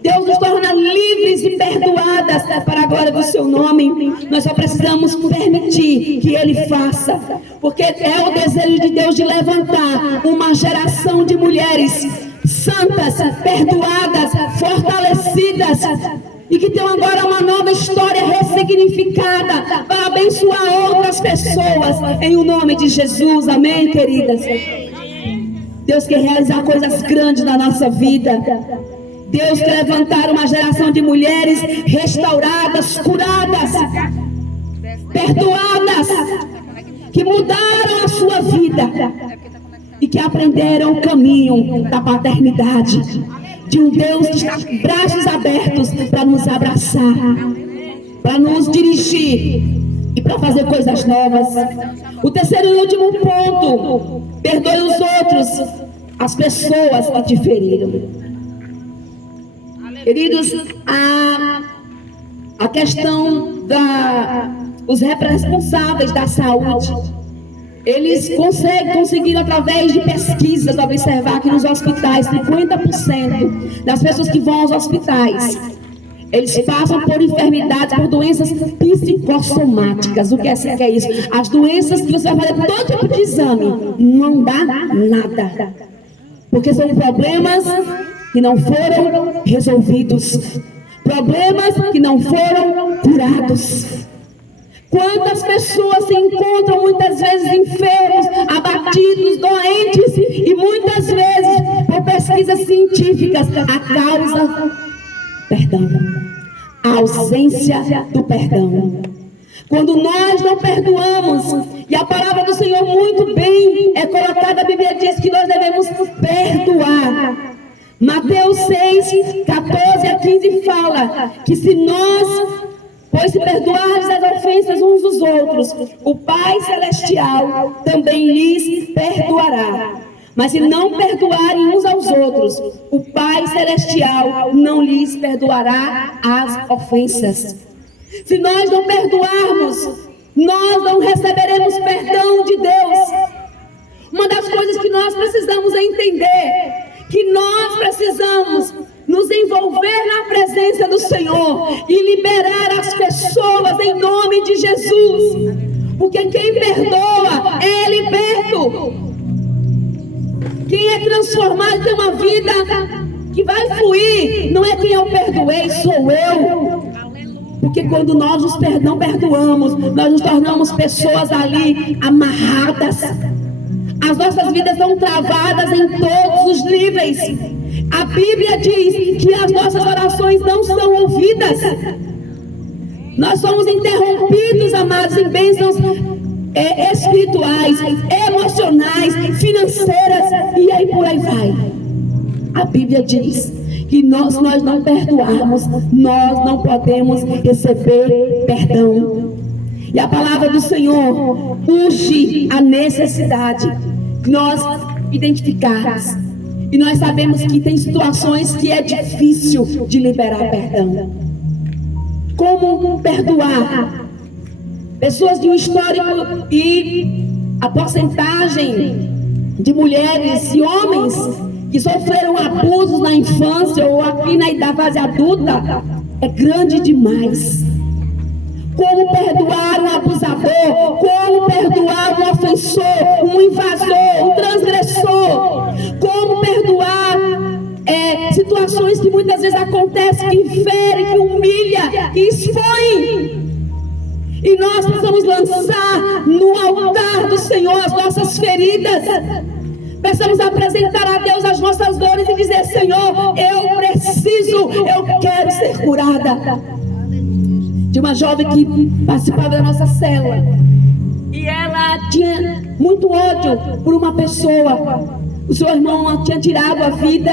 Deus nos torna livres e perdoadas para a glória do seu nome. Nós só precisamos permitir que Ele faça, porque é o desejo de Deus de levantar uma geração de mulheres santas, perdoadas, fortalecidas, e que tenham agora uma nova história ressignificada para abençoar outras pessoas em o nome de Jesus, amém, queridas? Deus quer realizar coisas grandes na nossa vida. Deus quer levantar uma geração de mulheres restauradas, curadas, perdoadas, que mudaram a sua vida e que aprenderam o caminho da paternidade, de um Deus que está com braços abertos para nos abraçar, para nos dirigir e para fazer coisas novas. O terceiro e último ponto: perdoe os outros, as pessoas que te feriram. Queridos, a questão os responsáveis da saúde, eles conseguiram, através de pesquisas, observar que nos hospitais, 50% das pessoas que vão aos hospitais, eles passam por enfermidades, por doenças psicossomáticas. O que é isso? As doenças que você vai fazer todo tipo de exame, não dá nada, porque são problemas que não foram resolvidos, problemas que não foram curados. Quantas pessoas se encontram muitas vezes enfermos, abatidos, doentes, e muitas vezes, por pesquisas científicas, a causa, perdão, a ausência do perdão. Quando nós não perdoamos, e a palavra do Senhor muito bem é colocada, a Bíblia diz que nós devemos perdoar. Mateus 6, 14 a 15 fala que se perdoardes as ofensas uns dos outros, o Pai Celestial também lhes perdoará. Mas se não perdoarem uns aos outros, o Pai Celestial não lhes perdoará as ofensas. Se nós não perdoarmos, nós não receberemos perdão de Deus. Uma das coisas que nós precisamos entender, que nós precisamos nos envolver na presença do Senhor e liberar as pessoas em nome de Jesus, porque quem perdoa é liberto. Quem é transformado tem uma vida que vai fluir. Não é quem eu perdoei, sou eu. Porque quando nós não perdoamos, nós nos tornamos pessoas ali amarradas. As nossas vidas são travadas em todos os níveis. A Bíblia diz que as nossas orações não são ouvidas. Nós somos interrompidos, amados, em bênçãos espirituais, emocionais, financeiras, e aí por aí vai. A Bíblia diz que se nós não perdoarmos, nós não podemos receber perdão. E a palavra do Senhor urge a necessidade de nós identificarmos. E nós sabemos que tem situações que é difícil de liberar perdão. Como perdoar? Pessoas de um histórico, e a porcentagem de mulheres e homens que sofreram abusos na infância ou aqui na fase adulta é grande demais. Como perdoar um abusador? Como perdoar um ofensor, um invasor, um transgressor? Como perdoar situações que muitas vezes acontecem, que ferem, que humilha, que expõem. E nós precisamos lançar no altar do Senhor as nossas feridas. Precisamos apresentar a Deus as nossas dores e dizer: Senhor, eu preciso, eu quero ser curada. De uma jovem que participava da nossa célula, e ela tinha muito ódio por uma pessoa. O seu irmão tinha tirado a vida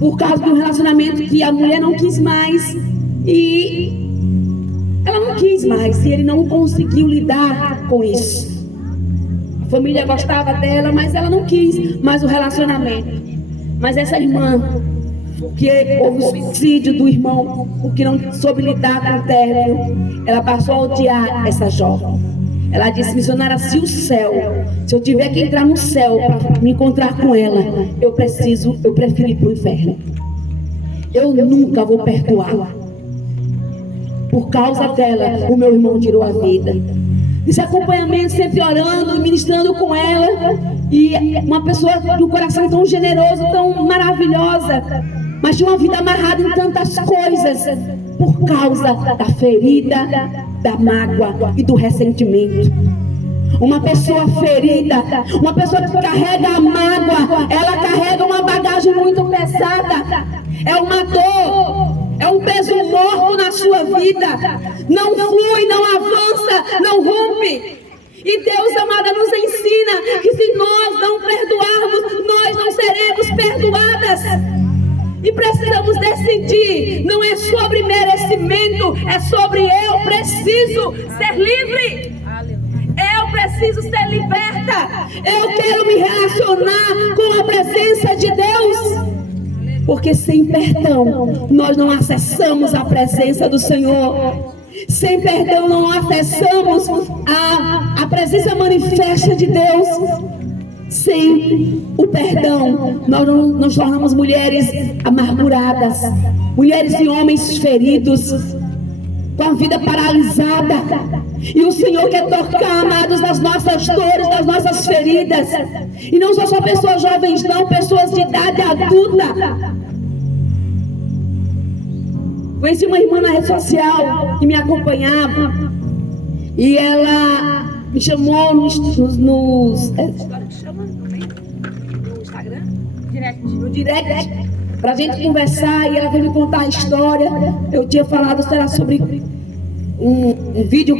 por causa de um relacionamento que a mulher não quis mais, e ela não quis mais, e ele não conseguiu lidar com isso. A família gostava dela, mas ela não quis mais o relacionamento. Mas essa irmã, porque houve o suicídio do irmão, porque não soube lidar com o término, ela passou a odiar essa jovem. Ela disse: missionária, se eu tiver que entrar no céu para me encontrar com ela, eu prefiro ir para o inferno. Eu nunca vou perdoar. Por causa dela, o meu irmão tirou a vida. Esse acompanhamento, sempre orando, ministrando com ela, e uma pessoa de um coração tão generoso, tão maravilhosa, mas tinha uma vida amarrada em tantas coisas, por causa da ferida, da mágoa e do ressentimento. Uma pessoa ferida, uma pessoa que carrega a mágoa, ela carrega uma bagagem muito pesada, é uma dor, é um peso morto na sua vida. Não flui, não avança, não rompe. E Deus, amada, nos ensina que se nós não perdoarmos, nós não seremos perdoadas. E precisamos decidir. Não é sobre merecimento, é sobre eu preciso ser livre. Eu preciso ser liberta. Eu quero me relacionar com a presença de Deus. Porque sem perdão nós não acessamos a presença do Senhor. Sem perdão não acessamos a presença manifesta de Deus. Sem o perdão nós nos tornamos mulheres amarguradas, mulheres e homens feridos, com a vida paralisada. E o Senhor quer tocar, amados, nas nossas dores, nas nossas feridas. E não só pessoas jovens, não, pessoas de idade adulta. Conheci uma irmã na rede social que me acompanhava, e ela me chamou no Instagram? No direct, pra gente conversar, e ela veio me contar a história. Eu tinha falado, será sobre um vídeo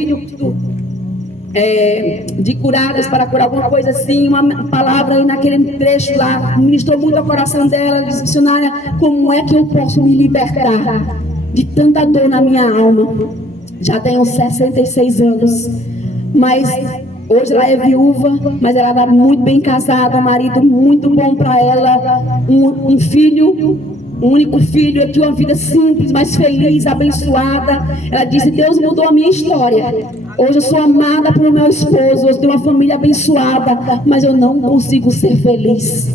de curadas, para curar alguma coisa assim, uma palavra aí naquele trecho lá, ministrou muito ao coração dela. Ela disse: missionária, como é que eu posso me libertar de tanta dor na minha alma? Já tenho 66 anos, mas hoje ela é viúva, mas ela era muito bem casada, um marido muito bom para ela, um filho, um único filho, que uma vida simples, mas feliz, abençoada. Ela disse: Deus mudou a minha história. Hoje eu sou amada pelo meu esposo, hoje tenho uma família abençoada, mas eu não consigo ser feliz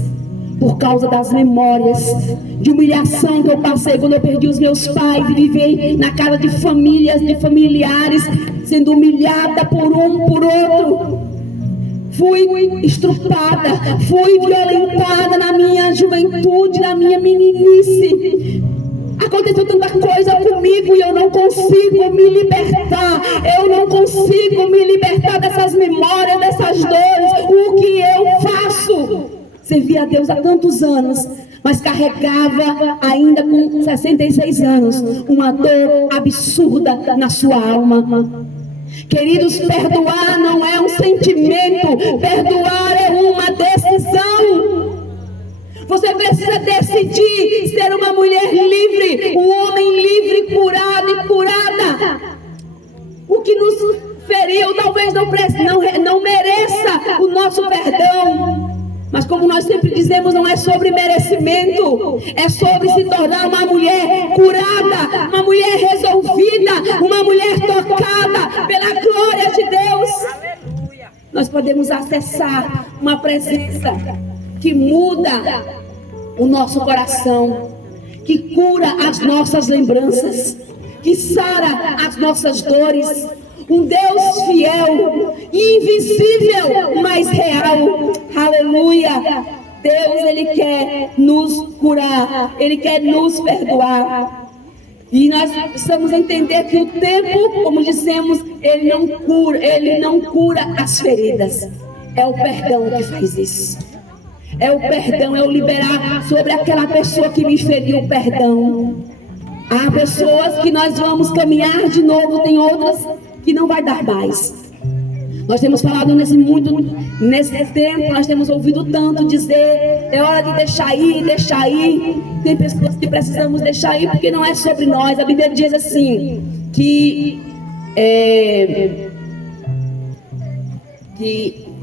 por causa das memórias de humilhação que eu passei quando eu perdi os meus pais e vivi na casa de famílias, de familiares, sendo humilhada por um, por outro. Fui estrupada, fui violentada na minha juventude, na minha meninice. Aconteceu tanta coisa comigo e eu não consigo me libertar. Eu não consigo me libertar dessas memórias, dessas dores. O que eu faço? Servia a Deus há tantos anos, mas carregava ainda com 66 anos uma dor absurda na sua alma. Queridos, perdoar não é um sentimento, perdoar é uma decisão. Você precisa decidir ser uma mulher livre, um homem livre, curado e curada. O que nos feriu talvez não mereça o nosso perdão. Mas como nós sempre dizemos, não é sobre merecimento, é sobre se tornar uma mulher curada, uma mulher resolvida, uma mulher tocada pela glória de Deus. Aleluia. Nós podemos acessar uma presença que muda o nosso coração, que cura as nossas lembranças, que sara as nossas dores. Um Deus fiel, invisível, mas real. Aleluia. Deus, Ele quer nos curar, Ele quer nos perdoar. E nós precisamos entender que o tempo, como dissemos, Ele não cura as feridas. É o perdão que faz isso. É o perdão, é o liberar sobre aquela pessoa que me feriu o perdão. Há pessoas que nós vamos caminhar de novo, tem outras que não vai dar mais. Nós temos falado nesse tempo, nós temos ouvido tanto dizer, é hora de deixar ir, deixar ir. Tem pessoas que precisamos deixar ir porque não é sobre nós. A Bíblia diz assim, que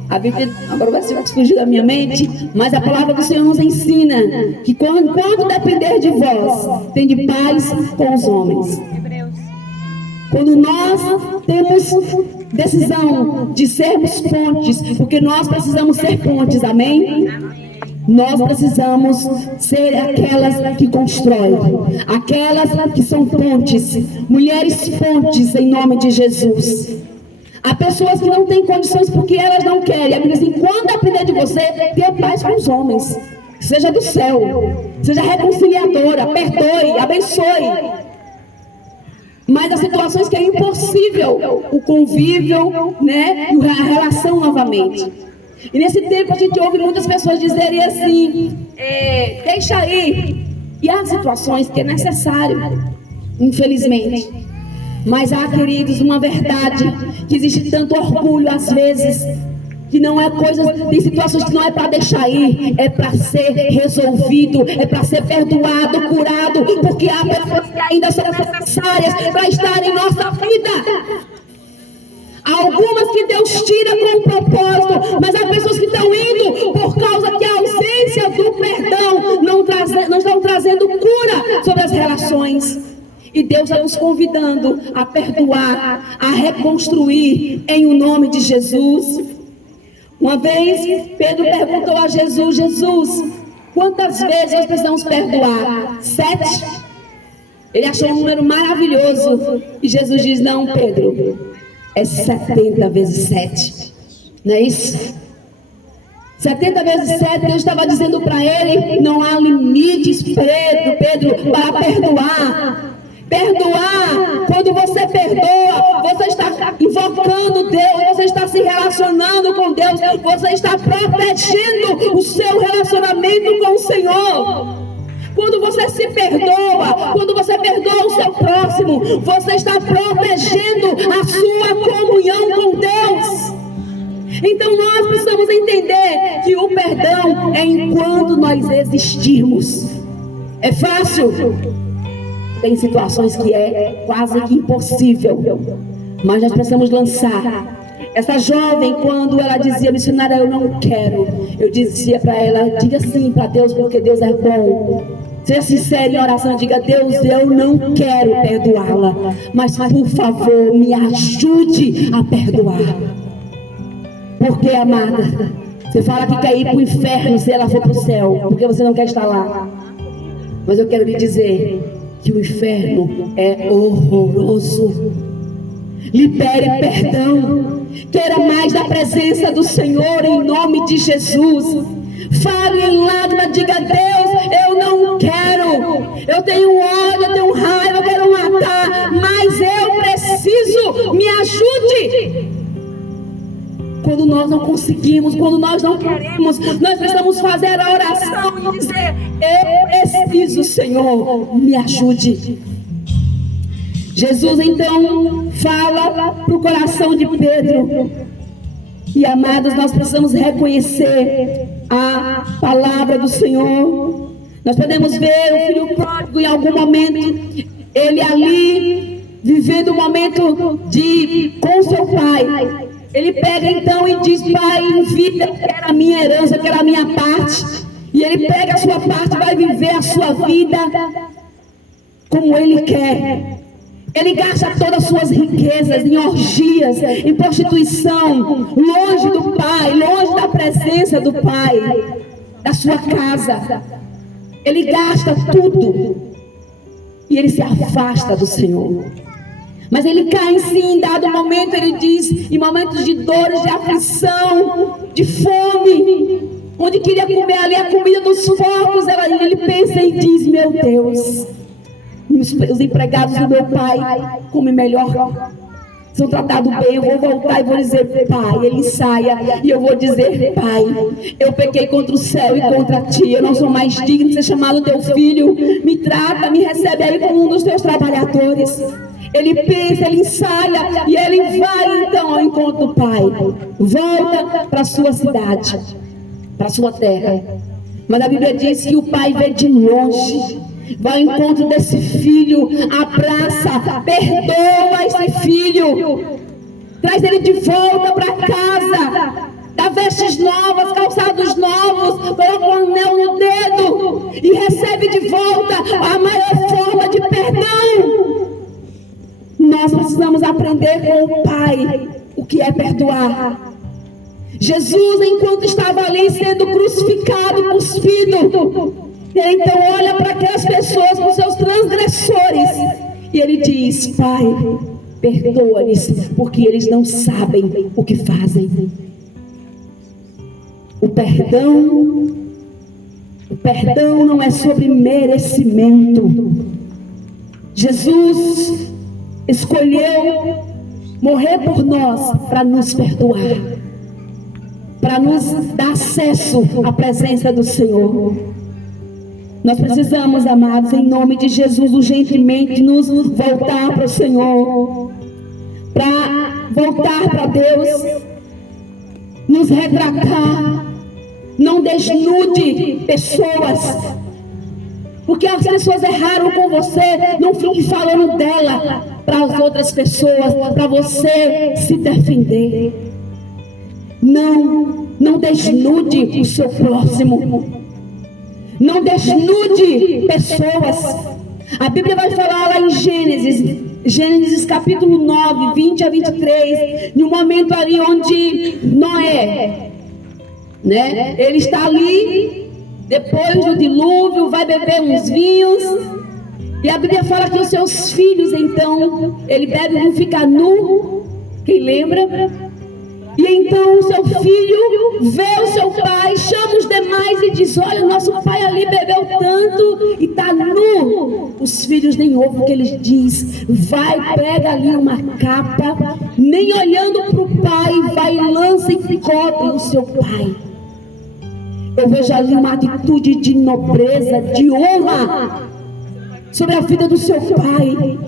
a Bíblia, agora vai fugir da minha mente, mas a palavra do Senhor nos ensina que quando depender de vós, tende paz com os homens. Quando nós temos decisão de sermos pontes, porque nós precisamos ser pontes, amém? Nós precisamos ser aquelas que constroem, aquelas que são pontes, mulheres pontes em nome de Jesus. Há pessoas que não têm condições porque elas não querem. A Bíblia diz assim, quando depender de você, tenha paz com os homens. Seja do céu, seja reconciliadora, perdoe, abençoe. Mas há situações que é impossível o convívio, né, e a relação novamente. E nesse tempo a gente ouve muitas pessoas dizerem assim, deixa aí. E há situações que é necessário, infelizmente. Mas há, queridos, uma verdade, que existe tanto orgulho às vezes, que não é coisa, tem situações que não é para deixar ir, é para ser resolvido, é para ser perdoado, curado, porque há pessoas que ainda são necessárias para estar em nossa vida. Há algumas que Deus tira com um propósito, mas há pessoas que estão indo por causa que a ausência do perdão não estão trazendo cura sobre as relações. E Deus está nos convidando a perdoar, a reconstruir em o nome de Jesus. Uma vez Pedro perguntou a Jesus, Jesus, quantas vezes nós precisamos perdoar? 7? Ele achou um número maravilhoso. E Jesus diz, não, Pedro, é 70 vezes 7. Não é isso? 70 vezes 7, Deus estava dizendo para ele, não há limites, Pedro, para perdoar. Perdoar, quando você perdoa, você está invocando Deus, você está se relacionando com Deus, você está protegendo o seu relacionamento com o Senhor. Quando você se perdoa, quando você perdoa o seu próximo, você está protegendo a sua comunhão com Deus. Então nós precisamos entender que o perdão é enquanto nós existirmos. É fácil? Tem situações que é quase que impossível, mas nós precisamos lançar. Essa jovem, quando ela dizia, missionária, eu não quero, eu dizia para ela, diga sim para Deus, porque Deus é bom. Seja sincero em oração, diga, Deus, eu não quero perdoá-la, mas por favor, me ajude a perdoar. Porque, amada, você fala que quer ir para o inferno se ela for para o céu, porque você não quer estar lá. Mas eu quero lhe dizer que o inferno é horroroso. Libere perdão. Queira mais da presença do Senhor em nome de Jesus. Fale em lágrimas, diga, Deus, eu não quero. Eu tenho ódio, eu tenho raiva, eu quero matar, mas eu preciso, me ajude. Quando nós não conseguimos, quando nós não queremos, nós precisamos fazer a oração e dizer, eu preciso, Senhor, me ajude. Jesus então fala para o coração de Pedro. E amados, nós precisamos reconhecer a palavra do Senhor. Nós podemos ver o filho pródigo em algum momento, ele ali, vivendo um momento com seu pai. Ele pega então e diz, pai, em vida, eu quero a minha herança, eu quero a minha parte. E ele pega a sua parte, vai viver a sua vida como ele quer. Ele gasta todas as suas riquezas em orgias, em prostituição, longe do pai, longe da presença do pai, da sua casa. Ele gasta tudo e ele se afasta do Senhor. Mas ele cai em si, em dado momento, ele diz, em momentos de dores, de aflição, de fome, onde queria comer ali a comida dos porcos, ele pensa e diz: meu Deus, os empregados do meu pai comem melhor, são tratados bem, eu vou voltar e vou dizer: pai. Ele ensaia e eu vou dizer: pai, eu pequei contra o céu e contra ti, eu não sou mais digno de ser chamado teu filho, me trata, me recebe aí como um dos teus trabalhadores. Ele pensa, ele ensaia e ele vai então ao encontro do pai, volta para a sua cidade, para a sua terra. Mas a Bíblia diz que o pai vê de longe, vai ao encontro desse filho, abraça, perdoa esse filho, traz ele de volta para casa, dá vestes novas, calçados novos, coloca um anel no dedo e recebe de volta a maior forma de perdão. Nós precisamos aprender com o pai o que é perdoar. Jesus, enquanto estava ali sendo crucificado, cuspido, ele então olha para aquelas pessoas, com seus transgressores, e ele diz: pai, perdoa-lhes, porque eles não sabem o que fazem. O perdão não é sobre merecimento. Jesus escolheu morrer por nós para nos perdoar, para nos dar acesso à presença do Senhor. Nós precisamos, amados, em nome de Jesus, urgentemente nos voltar para o Senhor, para voltar para Deus, nos retratar. Não desnude pessoas, porque as pessoas erraram com você. Não fique falando dela para as outras pessoas, para você se defender. Não desnude o seu próximo. Não desnude pessoas. A Bíblia vai falar lá em Gênesis capítulo 9, 20 a 23, no momento ali onde Noé, ele está ali, depois do dilúvio, vai beber uns vinhos, e a Bíblia fala que os seus filhos, então, ele bebe e fica nu, quem lembra? E então o seu filho vê o seu pai, chama os demais e diz: olha, nosso pai ali bebeu tanto e está nu. Os filhos nem ouvem o que ele diz. Vai, pega ali uma capa, nem olhando para o pai, vai e lança e cobre o seu pai. Eu vejo ali uma atitude de nobreza, de honra sobre a vida do seu pai.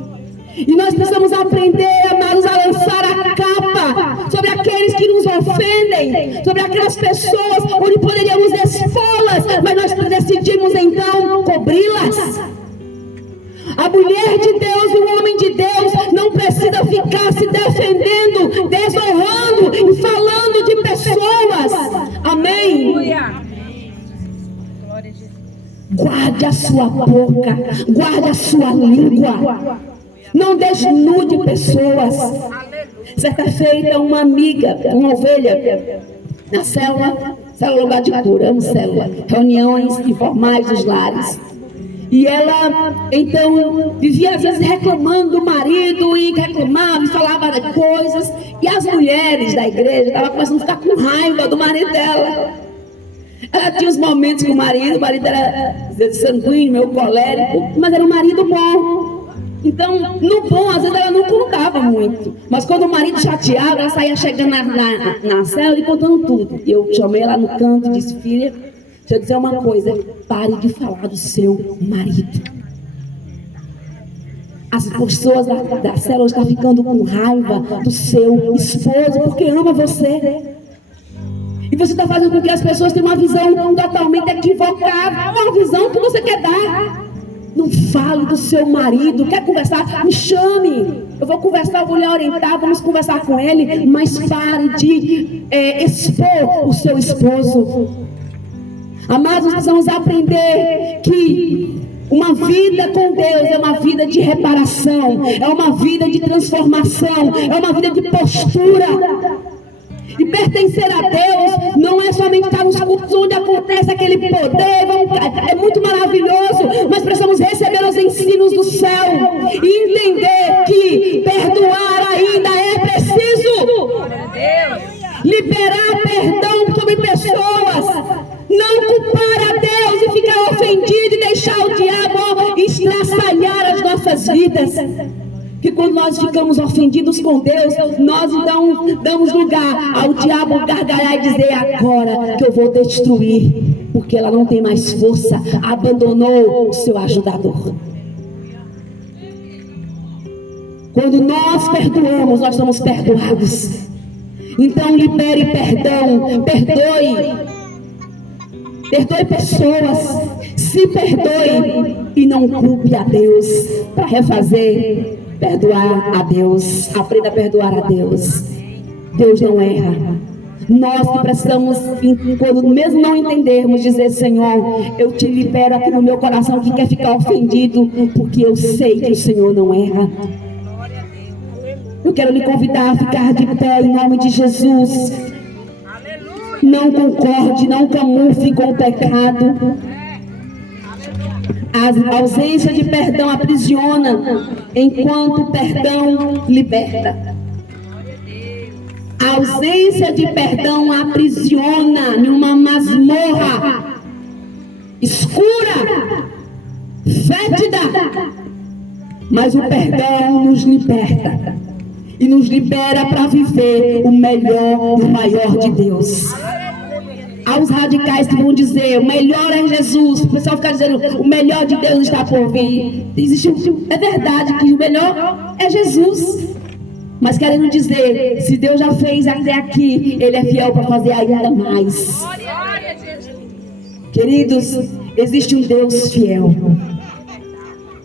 E nós precisamos aprender, amados, a lançar a capa sobre aqueles que nos ofendem, sobre aquelas pessoas onde poderíamos expô-las, mas nós decidimos então cobri-las. A mulher de Deus, o homem de Deus, não precisa ficar se defendendo, desonrando e falando de pessoas. Amém? Guarde a sua boca, guarde a sua língua. Não desnude pessoas. Certa feita, uma amiga, uma ovelha, na célula lugar de cura, amo célula, reuniões informais dos lares. E ela, então, vivia às vezes reclamando do marido, e reclamava e falava de coisas. E as mulheres da igreja estavam começando a ficar com raiva do marido dela. Ela tinha uns momentos com o marido era sanguíneo, meio colérico, mas era um marido bom. Então, no bom, às vezes ela não contava muito. Mas quando o marido chateava, ela saía chegando na cela e contando tudo. E eu chamei ela no canto e disse: filha, deixa eu dizer uma coisa, pare de falar do seu marido. As pessoas da célula estão ficando com raiva do seu esposo, porque ama você. E você está fazendo com que as pessoas tenham uma visão totalmente equivocada, uma visão que você quer dar. Não fale do seu marido. Quer conversar? Me chame. Eu vou conversar, eu vou lhe orientar, vamos conversar com ele. Mas pare de expor o seu esposo. Amados, precisamos aprender que uma vida com Deus é uma vida de reparação, é uma vida de transformação, é uma vida de postura. E pertencer a Deus não é somente estar nos cultos onde acontece aquele poder, é muito maravilhoso, mas precisamos receber os ensinos do céu e entender que perdoar ainda é preciso. Liberar perdão sobre pessoas, estraçalhar as nossas vidas. Que quando nós ficamos ofendidos com Deus, nós então damos lugar ao diabo gargalhar e dizer: agora que eu vou destruir, porque ela não tem mais força, abandonou o seu ajudador. Quando nós perdoamos, nós somos perdoados. Então libere perdão, perdoe pessoas, se perdoe e não culpe a Deus para refazer. Perdoar a Deus, aprenda a perdoar a Deus. Deus não erra. Nós que precisamos, quando mesmo não entendermos, dizer: Senhor, eu te libero aqui no meu coração que quer ficar ofendido, porque eu sei que o Senhor não erra. Eu quero lhe convidar a ficar de pé em nome de Jesus. Não concorde, não camufle com o pecado. A ausência de perdão aprisiona, enquanto o perdão liberta. A ausência de perdão aprisiona em uma masmorra escura, fétida. Mas o perdão nos liberta e nos libera para viver o melhor e o maior de Deus. Há os radicais que vão dizer: o melhor é Jesus. O pessoal fica dizendo: o melhor de Deus está por vir. É verdade que o melhor é Jesus. Mas querendo dizer, se Deus já fez até aqui, Ele é fiel para fazer ainda mais. Queridos, existe um Deus fiel.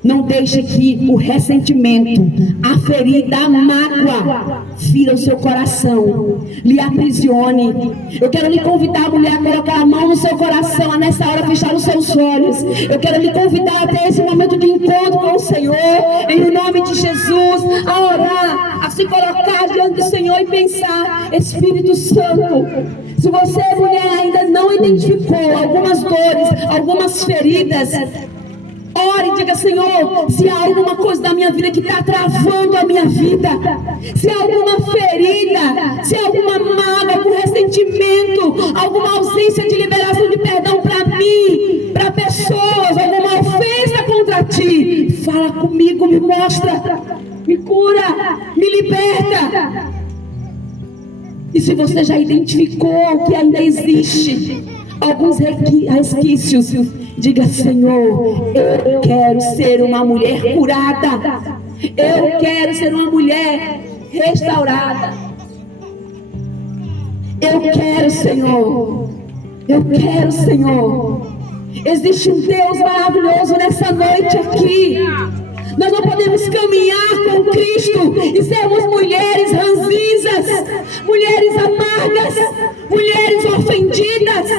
Não deixe que o ressentimento, a ferida, a mágoa fira o seu coração, lhe aprisione. Eu quero lhe convidar, mulher, a colocar a mão no seu coração, a nessa hora fechar os seus olhos. Eu quero lhe convidar a ter esse momento de encontro com o Senhor, em nome de Jesus, a orar, a se colocar diante do Senhor e pensar: Espírito Santo, se você, mulher, ainda não identificou algumas dores, algumas feridas, ore e diga: Senhor, se há alguma coisa na minha vida que está travando a minha vida, se há alguma ferida, se há alguma mágoa, algum ressentimento, alguma ausência de liberação de perdão para mim, para pessoas, alguma ofensa contra ti, fala comigo, me mostra, me cura, me liberta. E se você já identificou que ainda existe alguns resquícios, diga: Senhor, eu quero ser uma mulher curada. Eu quero ser uma mulher restaurada. Eu quero, Senhor. Eu quero, Senhor. Existe um Deus maravilhoso nessa noite aqui. Nós não podemos caminhar com Cristo e sermos mulheres ranzinzas, mulheres amargas, mulheres ofendidas.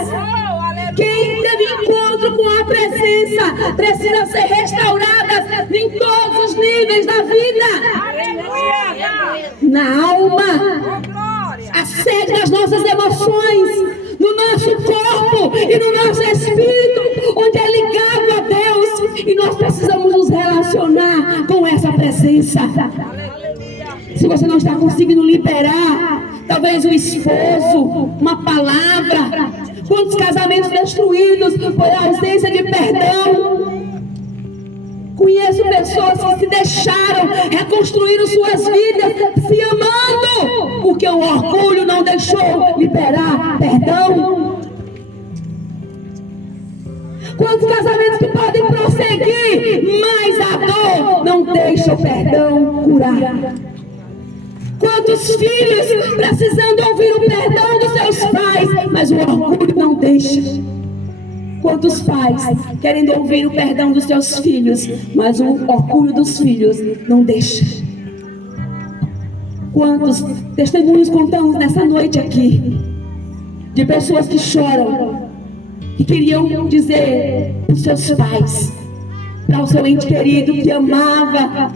Quem teve encontro com a presença precisa ser restaurada em todos os níveis da vida. Na alma, a sede das nossas emoções, no nosso corpo e no nosso espírito, onde é ligado a Deus, e nós precisamos nos relacionar com essa presença. Se você não está conseguindo liberar, talvez o esposo, uma palavra, quantos casamentos destruídos por ausência de perdão. Conheço pessoas que se deixaram, reconstruíram suas vidas se amando, porque o orgulho não deixou liberar perdão. Quantos casamentos que podem prosseguir, mas a dor não deixa o perdão curar. Quantos filhos precisando ouvir o perdão dos seus pais, mas o orgulho não deixa. Quantos pais querendo ouvir o perdão dos seus filhos, mas o orgulho dos filhos não deixa. Quantos testemunhos contamos nessa noite aqui, de pessoas que choram, que queriam dizer para os seus pais, para o seu ente querido que amava,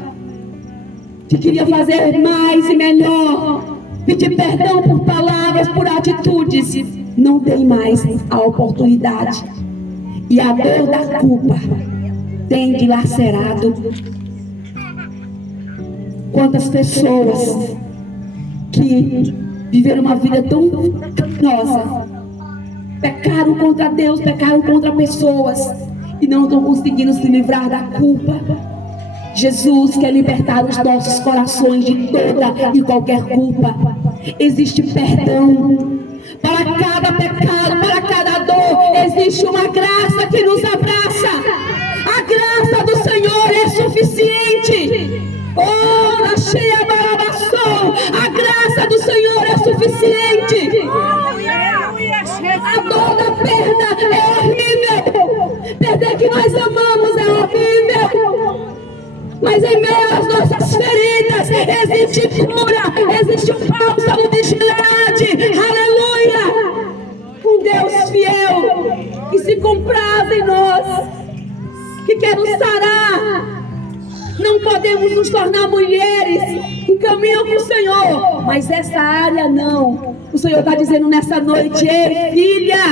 que queria fazer mais e melhor, pedir perdão por palavras, por atitudes, não tem mais a oportunidade. E a dor da culpa tem dilacerado. Quantas pessoas que viveram uma vida tão penosa, pecaram contra Deus, pecaram contra pessoas, e não estão conseguindo se livrar da culpa. Jesus quer libertar os nossos corações de toda e qualquer culpa. Existe perdão para cada pecado, para cada dor. Existe uma graça que nos abraça. A graça do Senhor é suficiente. Oh, na cheia barabação, a graça do Senhor é suficiente. A dor da perda é horrível. Perder que nós amamos é horrível. Mas em meio às nossas feridas existe cura, existe um bálsamo de Gileade. Aleluia! Um Deus fiel que se compraz em nós, que quer nos sarar. Não podemos nos tornar mulheres que caminham com o Senhor, mas essa área não. O Senhor está dizendo nessa noite: ei, filha,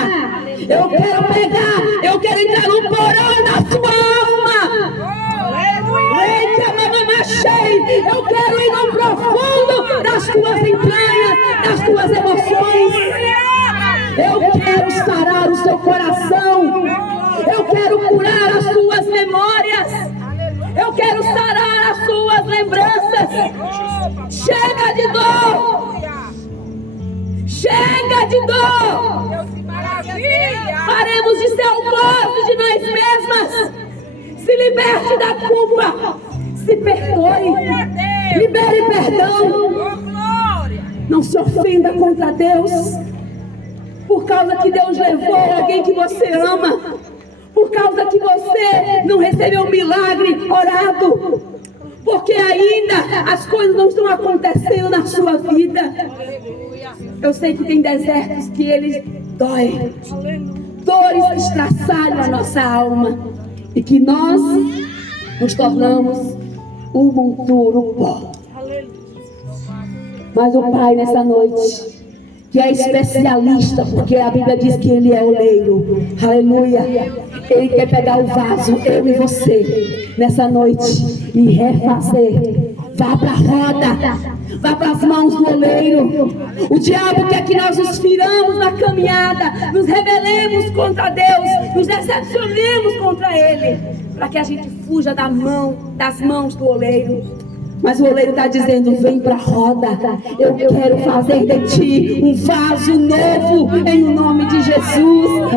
eu quero pegar, eu quero entrar no porão da sua alma. Eu quero ir no profundo das tuas entranhas, das tuas emoções. Eu quero sarar o seu coração. Eu quero curar as suas memórias. Eu quero sarar as suas lembranças. Chega de dor. Chega de dor. Paremos de ser o gosto de nós mesmas. Se liberte da culpa. Se perdoe, libere perdão. Não se ofenda contra Deus, por causa que Deus levou alguém que você ama, por causa que você não recebeu um milagre orado, porque ainda as coisas não estão acontecendo na sua vida. Eu sei que tem desertos que eles doem, dores que estraçalham a nossa alma, e que nós nos tornamos um monturo pó. Mas o Pai nessa noite, que é especialista, porque a Bíblia diz que Ele é o oleiro, aleluia, Ele quer pegar o vaso, eu e você, nessa noite, e refazer. Vá para a roda, vá para as mãos do oleiro. O diabo quer que nós nos firamos na caminhada, nos rebelemos contra Deus, nos decepcionemos contra Ele, para que a gente fuja das mãos do oleiro. Mas o oleiro está dizendo: vem para a roda, eu quero fazer de ti um vaso novo, em nome de Jesus.